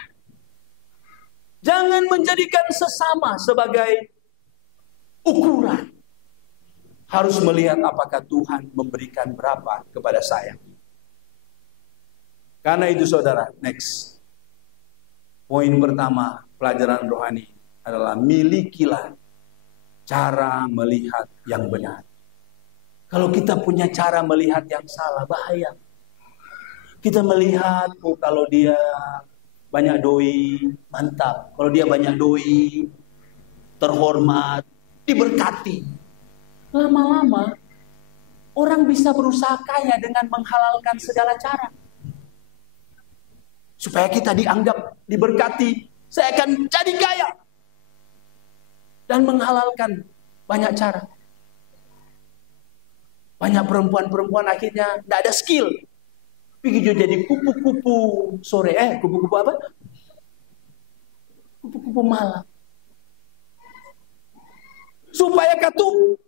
Jangan menjadikan sesama sebagai ukuran. Harus melihat apakah Tuhan memberikan berapa kepada saya. Karena itu saudara, next. Poin pertama pelajaran rohani adalah milikilah cara melihat yang benar. Kalau kita punya cara melihat yang salah, bahaya. Kita melihat, kalau dia banyak doi, mantap. Kalau dia banyak doi, terhormat, diberkati. Lama-lama, orang bisa berusaha kaya dengan menghalalkan segala cara. Supaya kita dianggap diberkati, saya akan jadi kaya. Dan menghalalkan banyak cara. Banyak perempuan-perempuan akhirnya tidak ada skill. Begitu jadi kupu-kupu sore. Kupu-kupu apa? Kupu-kupu malam. Supaya katu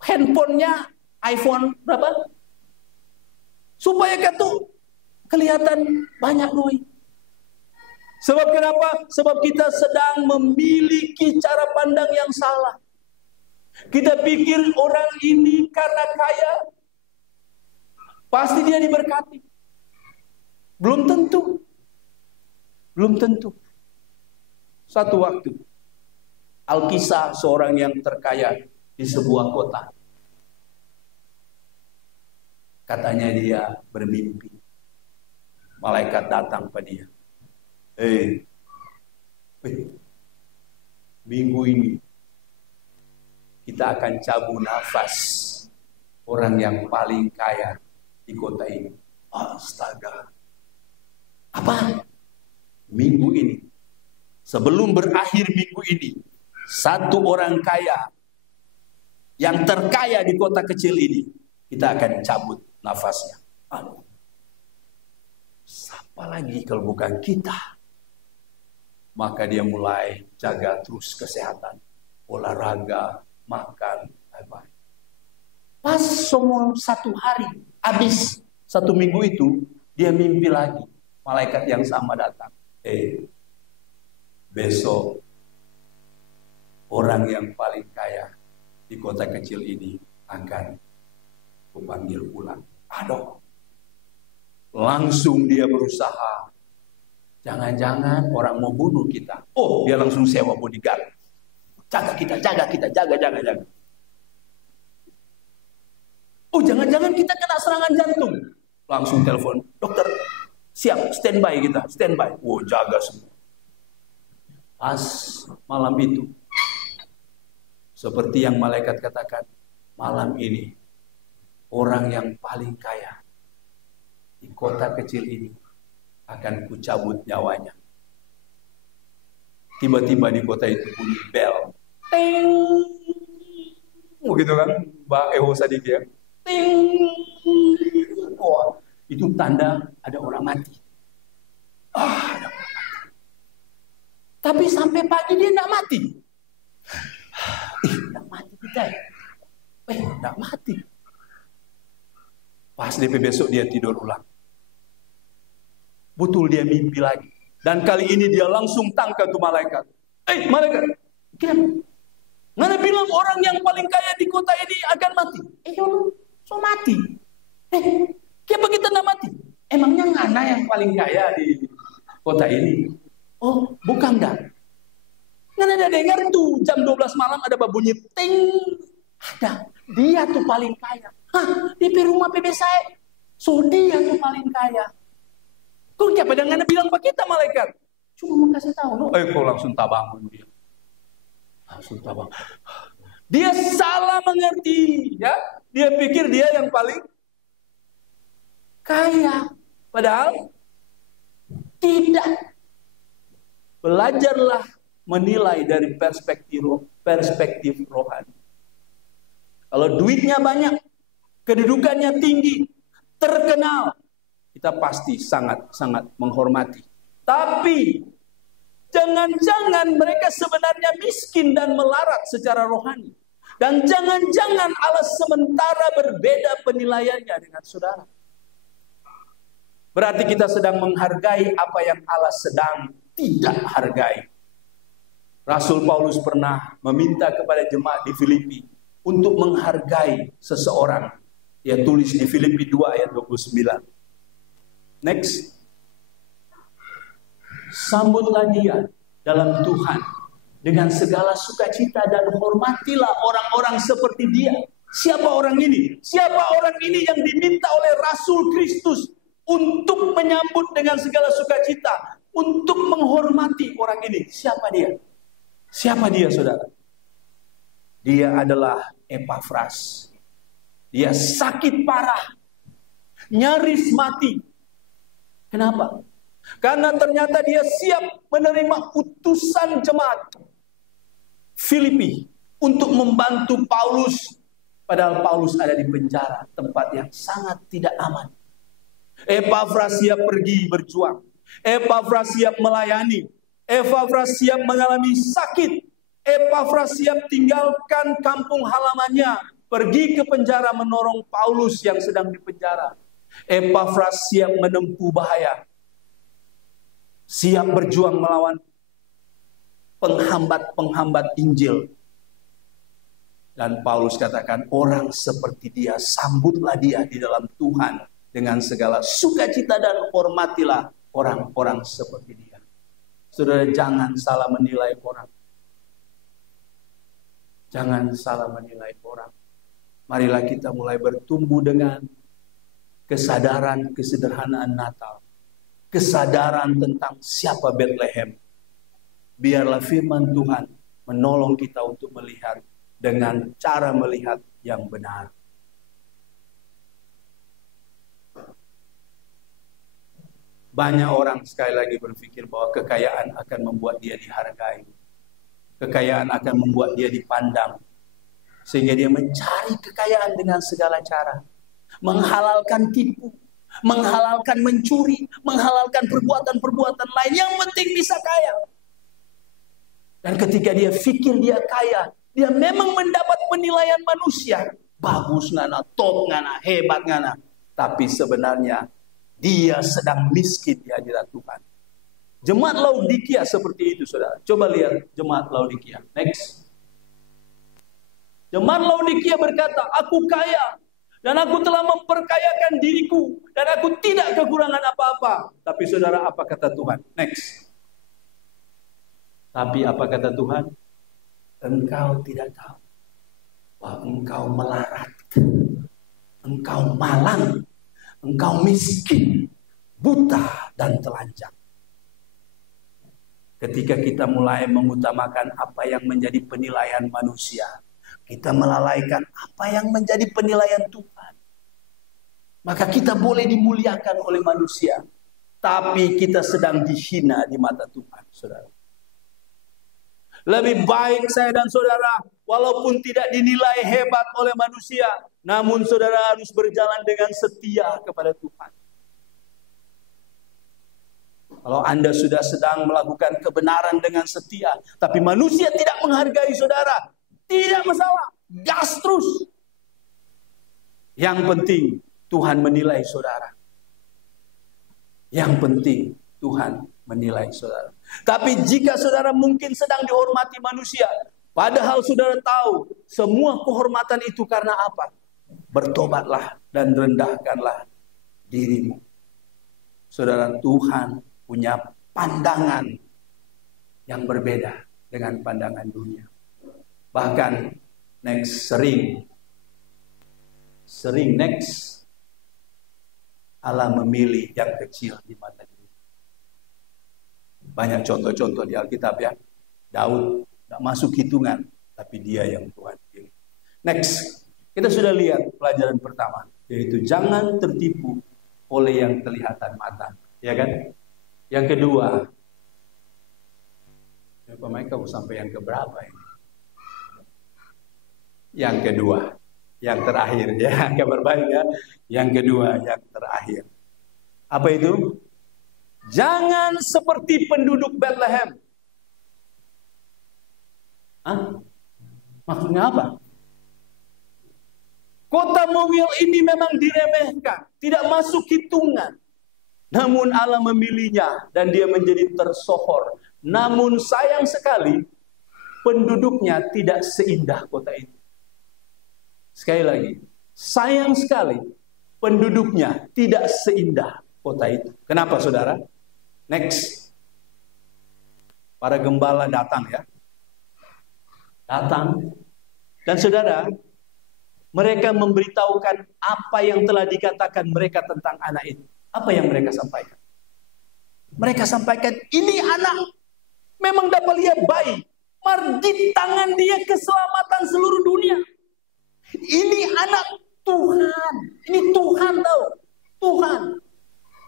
handphonenya iPhone berapa? Supaya katu kelihatan banyak duit. Sebab kenapa? Sebab kita sedang memiliki cara pandang yang salah. Kita pikir orang ini karena kaya, pasti dia diberkati. Belum tentu. Belum tentu. Satu waktu, Alkisah seorang yang terkaya di sebuah kota. Katanya dia bermimpi. Malaikat datang pada dia. Minggu ini kita akan cabut nafas orang yang paling kaya di kota ini. Astaga. Apa? Minggu ini. Sebelum berakhir minggu ini, satu orang kaya yang terkaya di kota kecil ini, kita akan cabut nafasnya. Siapa lagi kalau bukan kita? Maka dia mulai jaga terus kesehatan, olahraga, makan, baik-baik. Pas semua satu hari, habis satu minggu itu, dia mimpi lagi. Malaikat yang sama datang. Besok orang yang paling kaya di kota kecil ini akan kupanggil pulang. Aduh. Langsung dia berusaha. Jangan-jangan orang mau bunuh kita. Dia langsung sewa bodyguard. Jaga kita. Jangan-jangan kita kena serangan jantung. Langsung telepon, dokter, siap, standby kita, standby. Jaga semua. Pas malam itu, seperti yang malaikat katakan, malam ini, orang yang paling kaya di kota kecil ini akan kucabut nyawanya. Tiba-tiba di kota itu bunyi bel. Ting. Gitu kan, Mbak Eho Sadikia. Ting. Itu tanda ada orang mati. Ada orang mati. Tapi sampai pagi dia tidak mati. Tidak mati kita ya. Tidak mati. Pas DP besok dia tidur ulang. Betul dia mimpi lagi. Dan kali ini dia langsung tangkap tuh malaikat. Malaikat. Mana bilang orang yang paling kaya di kota ini akan mati? So mati. Kayak begitu nak mati. Emangnya ngana yang paling kaya di kota ini? Oh, bukan dah. Ngana ada dengar tuh jam 12 malam ada bunyi ting. Ada. Dia tuh paling kaya. Hah, di rumah PB saya. So dia tuh paling kaya. Kok siapa dengan bilang ke kita malaikat? Cuma mau kasih tahu. No? Kok langsung tabangun dia. Langsung tabang. Dia salah mengerti, ya. Dia pikir dia yang paling kaya. Padahal tidak. Belajarlah menilai dari perspektif rohani. Kalau duitnya banyak, kedudukannya tinggi, terkenal, kita pasti sangat-sangat menghormati. Tapi jangan-jangan mereka sebenarnya miskin dan melarat secara rohani. Dan jangan-jangan Allah sementara berbeda penilaiannya dengan saudara. Berarti kita sedang menghargai apa yang Allah sedang tidak hargai. Rasul Paulus pernah meminta kepada jemaat di Filipi untuk menghargai seseorang. Dia tulis di Filipi 2 ayat 29. Next. Sambutlah dia dalam Tuhan dengan segala sukacita dan hormatilah orang-orang seperti dia. Siapa orang ini? Siapa orang ini yang diminta oleh Rasul Kristus untuk menyambut dengan segala sukacita, untuk menghormati orang ini? Siapa dia? Siapa dia, saudara? Dia adalah Epafras. Dia sakit parah, nyaris mati. Kenapa? Karena ternyata dia siap menerima utusan jemaat Filipi untuk membantu Paulus. Padahal Paulus ada di penjara, tempat yang sangat tidak aman. Epafras siap pergi berjuang. Epafras siap melayani. Epafras siap mengalami sakit. Epafras siap tinggalkan kampung halamannya, pergi ke penjara menolong Paulus yang sedang di penjara. Epafras siap menempuh bahaya. Siap berjuang melawan penghambat-penghambat Injil. Dan Paulus katakan, orang seperti dia, sambutlah dia di dalam Tuhan dengan segala sukacita dan hormatilah orang-orang seperti dia. Saudara, jangan salah menilai orang. Jangan salah menilai orang. Marilah kita mulai bertumbuh dengan kesadaran kesederhanaan Natal. Kesadaran tentang siapa Bethlehem. Biarlah firman Tuhan menolong kita untuk melihat dengan cara melihat yang benar. Banyak orang sekali lagi berpikir bahwa kekayaan akan membuat dia dihargai. Kekayaan akan membuat dia dipandang. Sehingga dia mencari kekayaan dengan segala cara. Menghalalkan tipu. Menghalalkan mencuri. Menghalalkan perbuatan-perbuatan lain. Yang penting bisa kaya. Dan ketika dia pikir dia kaya, dia memang mendapat penilaian manusia. Bagus ngana, top ngana, hebat ngana. Tapi sebenarnya dia sedang miskin di hadirat Tuhan. Jemaat Laodikia seperti itu, saudara. Coba lihat jemaat Laodikia. Next. Jemaat Laodikia berkata, aku kaya dan aku telah memperkayakan diriku dan aku tidak kekurangan apa-apa. Tapi saudara, apa kata Tuhan? Next. Tapi apa kata Tuhan? Engkau tidak tahu bahwa engkau melarat, engkau malang, engkau miskin, buta dan telanjang. Ketika kita mulai mengutamakan apa yang menjadi penilaian manusia, kita melalaikan apa yang menjadi penilaian Tuhan. Maka kita boleh dimuliakan oleh manusia, tapi kita sedang dihina di mata Tuhan, saudara. Lebih baik saya dan saudara, walaupun tidak dinilai hebat oleh manusia, namun saudara harus berjalan dengan setia kepada Tuhan. Kalau Anda sudah sedang melakukan kebenaran dengan setia, tapi manusia tidak menghargai saudara, tidak masalah, gas terus. Yang penting Tuhan menilai saudara. Yang penting Tuhan menilai saudara. Tapi jika saudara mungkin sedang dihormati manusia, padahal saudara tahu semua kehormatan itu karena apa? Bertobatlah dan rendahkanlah dirimu. Saudara, Tuhan punya pandangan yang berbeda dengan pandangan dunia. Bahkan next Allah memilih yang kecil di mata dia. Banyak contoh-contoh di Alkitab ya. Daud tidak masuk hitungan, tapi dia yang Tuhan pilih. Next, kita sudah lihat pelajaran pertama, yaitu jangan tertipu oleh yang kelihatan mata, ya kan? Yang kedua, kamu sampai yang keberapa ini? Yang kedua, yang terakhir ya, kabar baik ya. Yang kedua, yang terakhir. Apa itu? Jangan seperti penduduk Bethlehem. Maksudnya apa? Kota mungil ini memang diremehkan, tidak masuk hitungan. Namun Allah memilihnya dan dia menjadi tersohor. Namun sayang sekali, penduduknya tidak seindah kota itu. Sekali lagi, sayang sekali, penduduknya tidak seindah kota itu. Kenapa saudara? Next. Para gembala datang ya. Datang. Dan saudara, mereka memberitahukan apa yang telah dikatakan mereka tentang anak itu. Apa yang mereka sampaikan? Mereka sampaikan, ini anak memang dapat lihat bayi. Di tangan dia keselamatan seluruh dunia. Ini anak Tuhan. Ini Tuhan tahu. Tuhan.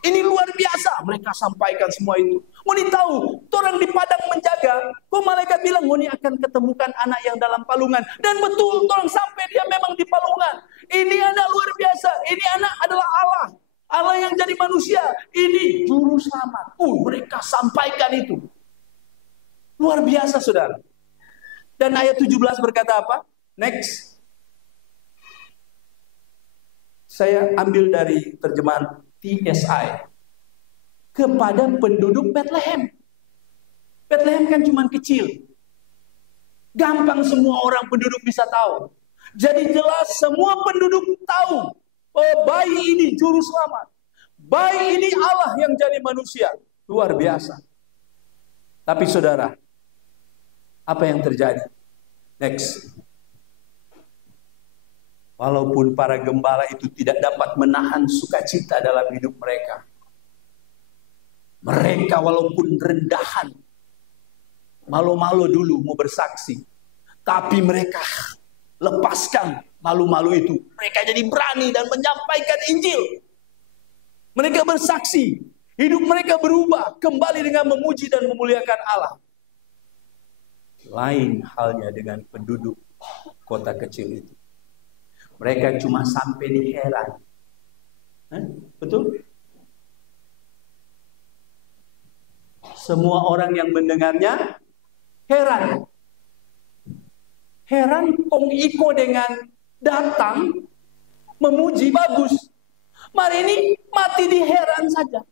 Ini luar biasa. Mereka sampaikan semua itu. Moni tahu, orang di padang menjaga. Kok malaikat bilang, Moni akan ketemukan anak yang dalam palungan. Dan betul, orang sampai dia memang di palungan. Ini anak luar biasa. Ini anak adalah Allah. Allah yang jadi manusia. Ini juru selamat. Mereka sampaikan itu. Luar biasa, saudara. Dan ayat 17 berkata apa? Next. Saya ambil dari terjemahan TSI. Kepada penduduk Bethlehem. Bethlehem kan cuma kecil. Gampang semua orang penduduk bisa tahu. Jadi jelas semua penduduk tahu. Oh, bayi ini juru selamat. Bayi ini Allah yang jadi manusia. Luar biasa. Tapi saudara, apa yang terjadi? Next. Walaupun para gembala itu tidak dapat menahan sukacita dalam hidup mereka. Mereka walaupun rendahan, malu-malu dulu mau bersaksi. Tapi mereka lepaskan malu-malu itu. Mereka jadi berani dan menyampaikan Injil. Mereka bersaksi. Hidup mereka berubah. Kembali dengan memuji dan memuliakan Allah. Lain halnya dengan penduduk kota kecil itu. Mereka cuma sampai di heran. Betul? Semua orang yang mendengarnya heran. Heran Kong Iko dengan datang memuji bagus. Mari ini mati di heran saja.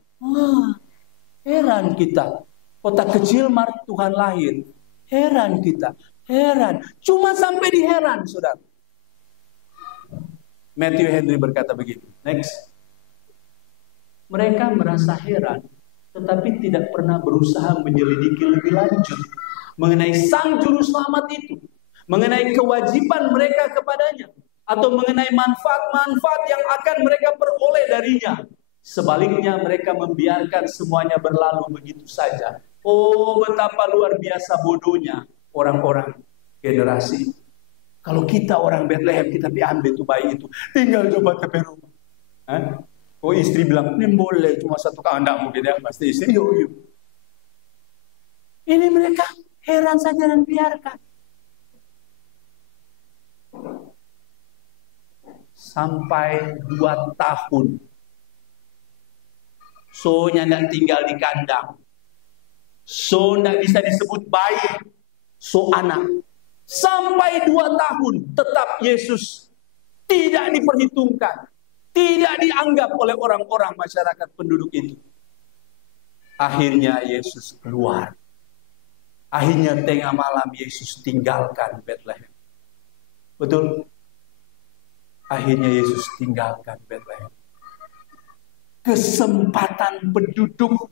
Heran kita. Kota kecil mari Tuhan lahir. Heran kita. Heran. Cuma sampai di heran, saudara. Matthew Henry berkata begini. Next. Mereka merasa heran, tetapi tidak pernah berusaha menyelidiki lebih lanjut mengenai Sang Juru Selamat itu, mengenai kewajiban mereka kepadanya, atau mengenai manfaat-manfaat yang akan mereka peroleh darinya. Sebaliknya mereka membiarkan semuanya berlalu begitu saja. Oh, betapa luar biasa bodohnya orang-orang generasi. Kalau kita orang Bethlehem, kita ambil itu bayi itu, tinggal coba ke rumah. Oh, istri bilang, ini boleh cuma satu kali, enggak mungkin ya, pasti istri yuk. Ini mereka heran saja dan biarkan. Sampai 2 tahun. So-nya enggak tinggal di kandang. So enggak bisa disebut bayi. So anak. Sampai 2 tahun tetap Yesus tidak diperhitungkan. Tidak dianggap oleh orang-orang masyarakat penduduk itu. Akhirnya Yesus keluar. Akhirnya tengah malam Yesus tinggalkan Bethlehem. Betul? Akhirnya Yesus tinggalkan Bethlehem. kesempatan penduduk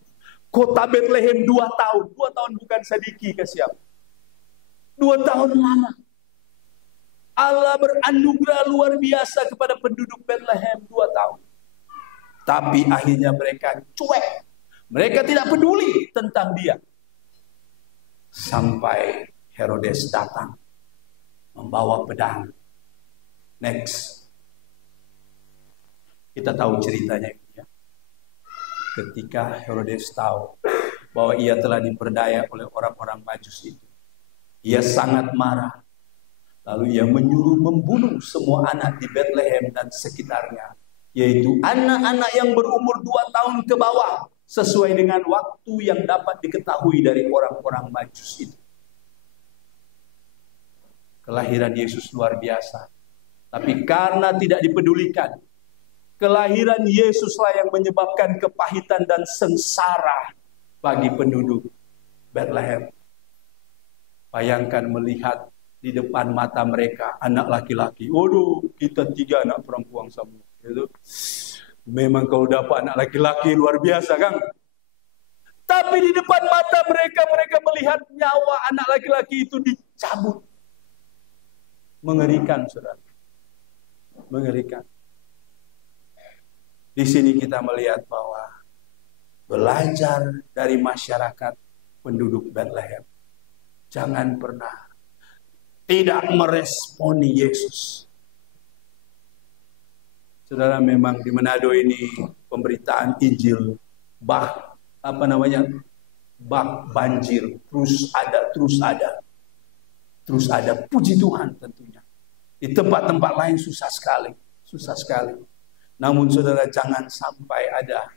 kota Bethlehem 2 tahun. 2 tahun bukan sedikit ke siapa. 2 tahun lama. Allah beranugerah luar biasa kepada penduduk Bethlehem 2 tahun. Tapi akhirnya mereka cuek. Mereka tidak peduli tentang dia. Sampai Herodes datang membawa pedang. Next. Kita tahu ceritanya. Ketika Herodes tahu bahwa ia telah diperdaya oleh orang-orang Majus itu, ia sangat marah. Lalu ia menyuruh membunuh semua anak di Bethlehem dan sekitarnya, yaitu anak-anak yang berumur 2 tahun ke bawah, sesuai dengan waktu yang dapat diketahui dari orang-orang Majus itu. Kelahiran Yesus luar biasa. Tapi karena tidak dipedulikan, kelahiran Yesuslah yang menyebabkan kepahitan dan sengsara bagi penduduk Bethlehem. Bayangkan melihat di depan mata mereka anak laki-laki. Waduh, kita 3 anak perempuan semua. Gitu. Memang kalau dapat anak laki-laki luar biasa, kan? Tapi di depan mata mereka, mereka melihat nyawa anak laki-laki itu dicabut. Mengerikan, saudara. Mengerikan. Di sini kita melihat bahwa belajar dari masyarakat penduduk Bethlehem. Jangan pernah tidak meresponi Yesus. Saudara, memang di Manado ini pemberitaan Injil bak banjir terus ada. Puji Tuhan tentunya. Di tempat-tempat lain susah sekali. Namun saudara, jangan sampai ada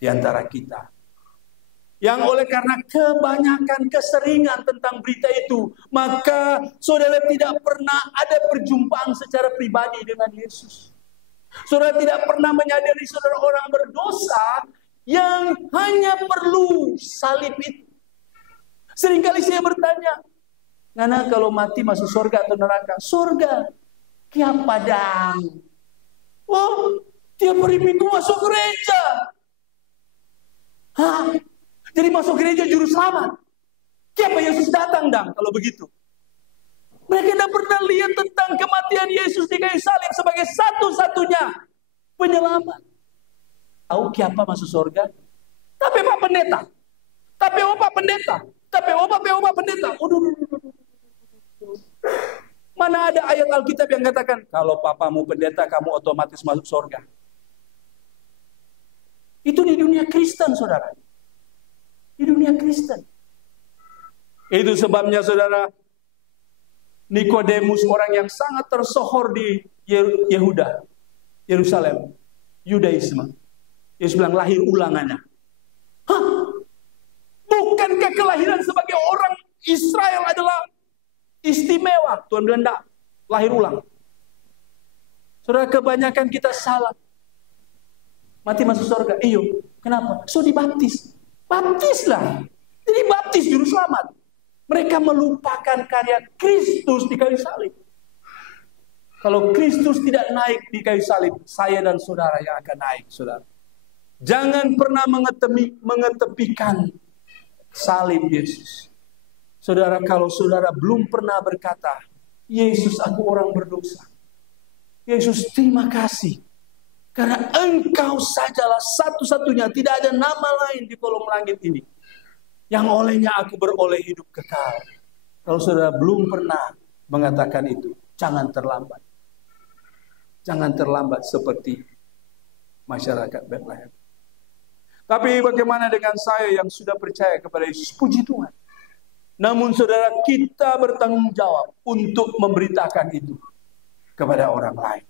di antara kita yang oleh karena kebanyakan keseringan tentang berita itu, maka saudara tidak pernah ada perjumpaan secara pribadi dengan Yesus. Saudara tidak pernah menyadari saudara orang berdosa yang hanya perlu salib itu. Seringkali saya bertanya, Ngana kalau mati masuk surga atau neraka? Surga. Kia padang. Oh, tiap hari Minggu masuk gereja. Hah? Jadi masuk gereja juru selamat. Siapa Yesus datang dong kalau begitu? Mereka tidak pernah lihat tentang kematian Yesus di kayu salib sebagai satu-satunya penyelamat. Tahu siapa masuk surga? Tapi Pak Pendeta. Tapi Pak Pendeta. Tapi Pak Pendeta. Mana ada ayat Alkitab yang katakan, kalau papamu pendeta, kamu otomatis masuk surga. Itu di dunia Kristen, saudara. Di dunia Kristen. Itu sebabnya, saudara, Nikodemus, orang yang sangat tersohor di Yerusalem, Yudaisme. Yesus bilang, lahir ulangannya. Hah? Bukankah kelahiran sebagai orang Israel adalah istimewa? Tuhan bilang, enggak, lahir ulang. Saudara, kebanyakan kita salah. Mati masuk surga. Iyo, kenapa? So dibaptis. Baptislah. Jadi baptis juru selamat. Mereka melupakan karya Kristus di kayu salib. Kalau Kristus tidak naik di kayu salib, saya dan saudara yang akan naik, saudara. Jangan pernah mengetepikan salib Yesus. Saudara, kalau saudara belum pernah berkata, Yesus, aku orang berdosa. Yesus, terima kasih. Karena Engkau sajalah satu-satunya, tidak ada nama lain di kolong langit ini yang olehnya aku beroleh hidup kekal. Kalau saudara belum pernah mengatakan itu, jangan terlambat. Jangan terlambat seperti masyarakat Bethlehem. Tapi bagaimana dengan saya yang sudah percaya kepada Yesus? Puji Tuhan. Namun saudara, kita bertanggung jawab untuk memberitakan itu kepada orang lain.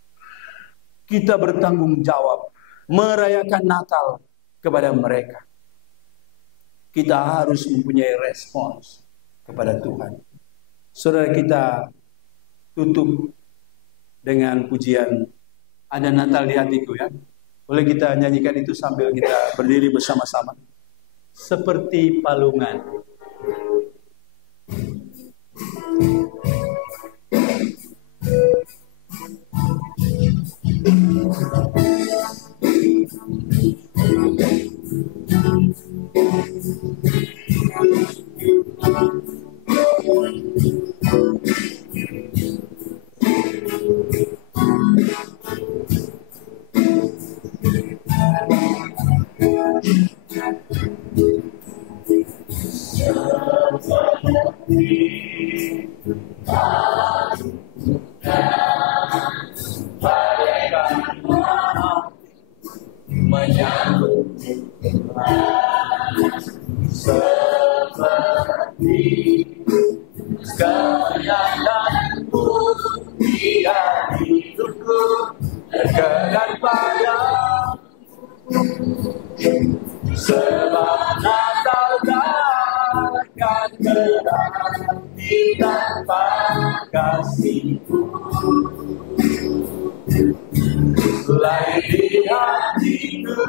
Kita bertanggung jawab merayakan Natal kepada mereka. Kita harus mempunyai respons kepada Tuhan. Saudara, kita tutup dengan pujian Ada Natal di Hatiku, ya. Boleh kita nyanyikan itu sambil kita berdiri bersama-sama. Seperti palungan. menyambut seperti kemenanganmu. Dia hidupku terkenal padamu, sebab Natal takkan berarti tanpa kasih-Mu. Lain di hatiku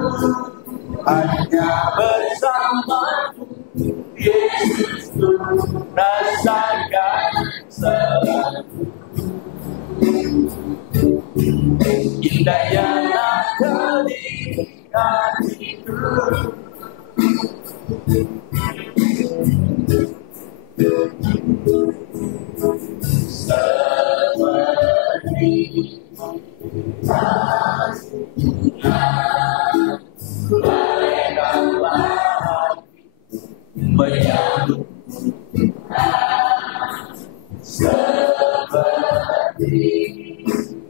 hanya bersama-Mu, Yesus, ku rasakan selalu. Indahnya Natal di hatiku, seperti menyambut seperti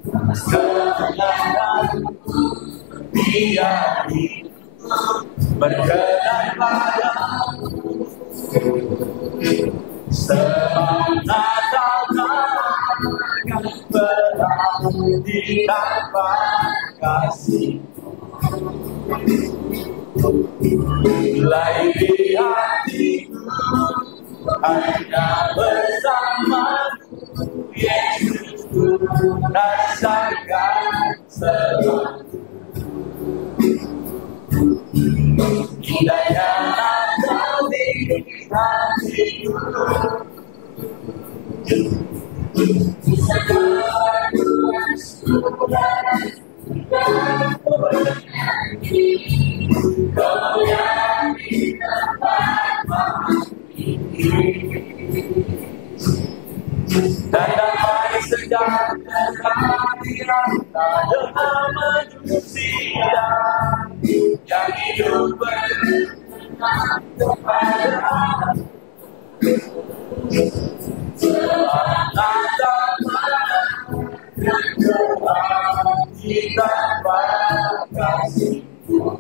kemenanganmu. Dia berkenan padamu, sebab Natal takkan berarti tanpa kasih-Mu. Lain di hatiku hanya bersama-Mu, Yesus, ku rasakan selalu. Indahnya Natal di hatiku, dan damai sejahtera di antara manusia yang hidup berkenan kepada-Mu. Sebab Natal takkan berarti tanpa kasih-Mu.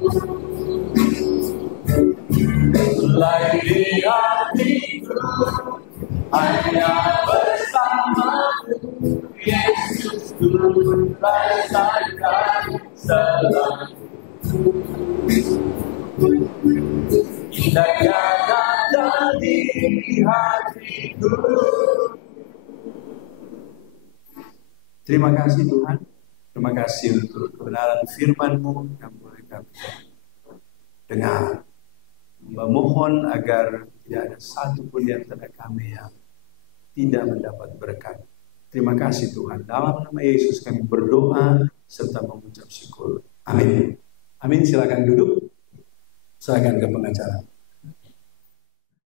Lain di hatiku hanya bersama-Mu, Yesus, ku rasakan selalu. Indahnya Natal di hatiku. Terima kasih Tuhan, terima kasih untuk kebenaran firman-Mu yang boleh kami dengar. Memohon agar tidak ada satupun di antara kami yang tidak mendapat berkat. Terima kasih Tuhan. Dalam nama Yesus kami berdoa serta mengucap syukur. Amin. Amin. Silakan duduk. Silakan ke pengacara.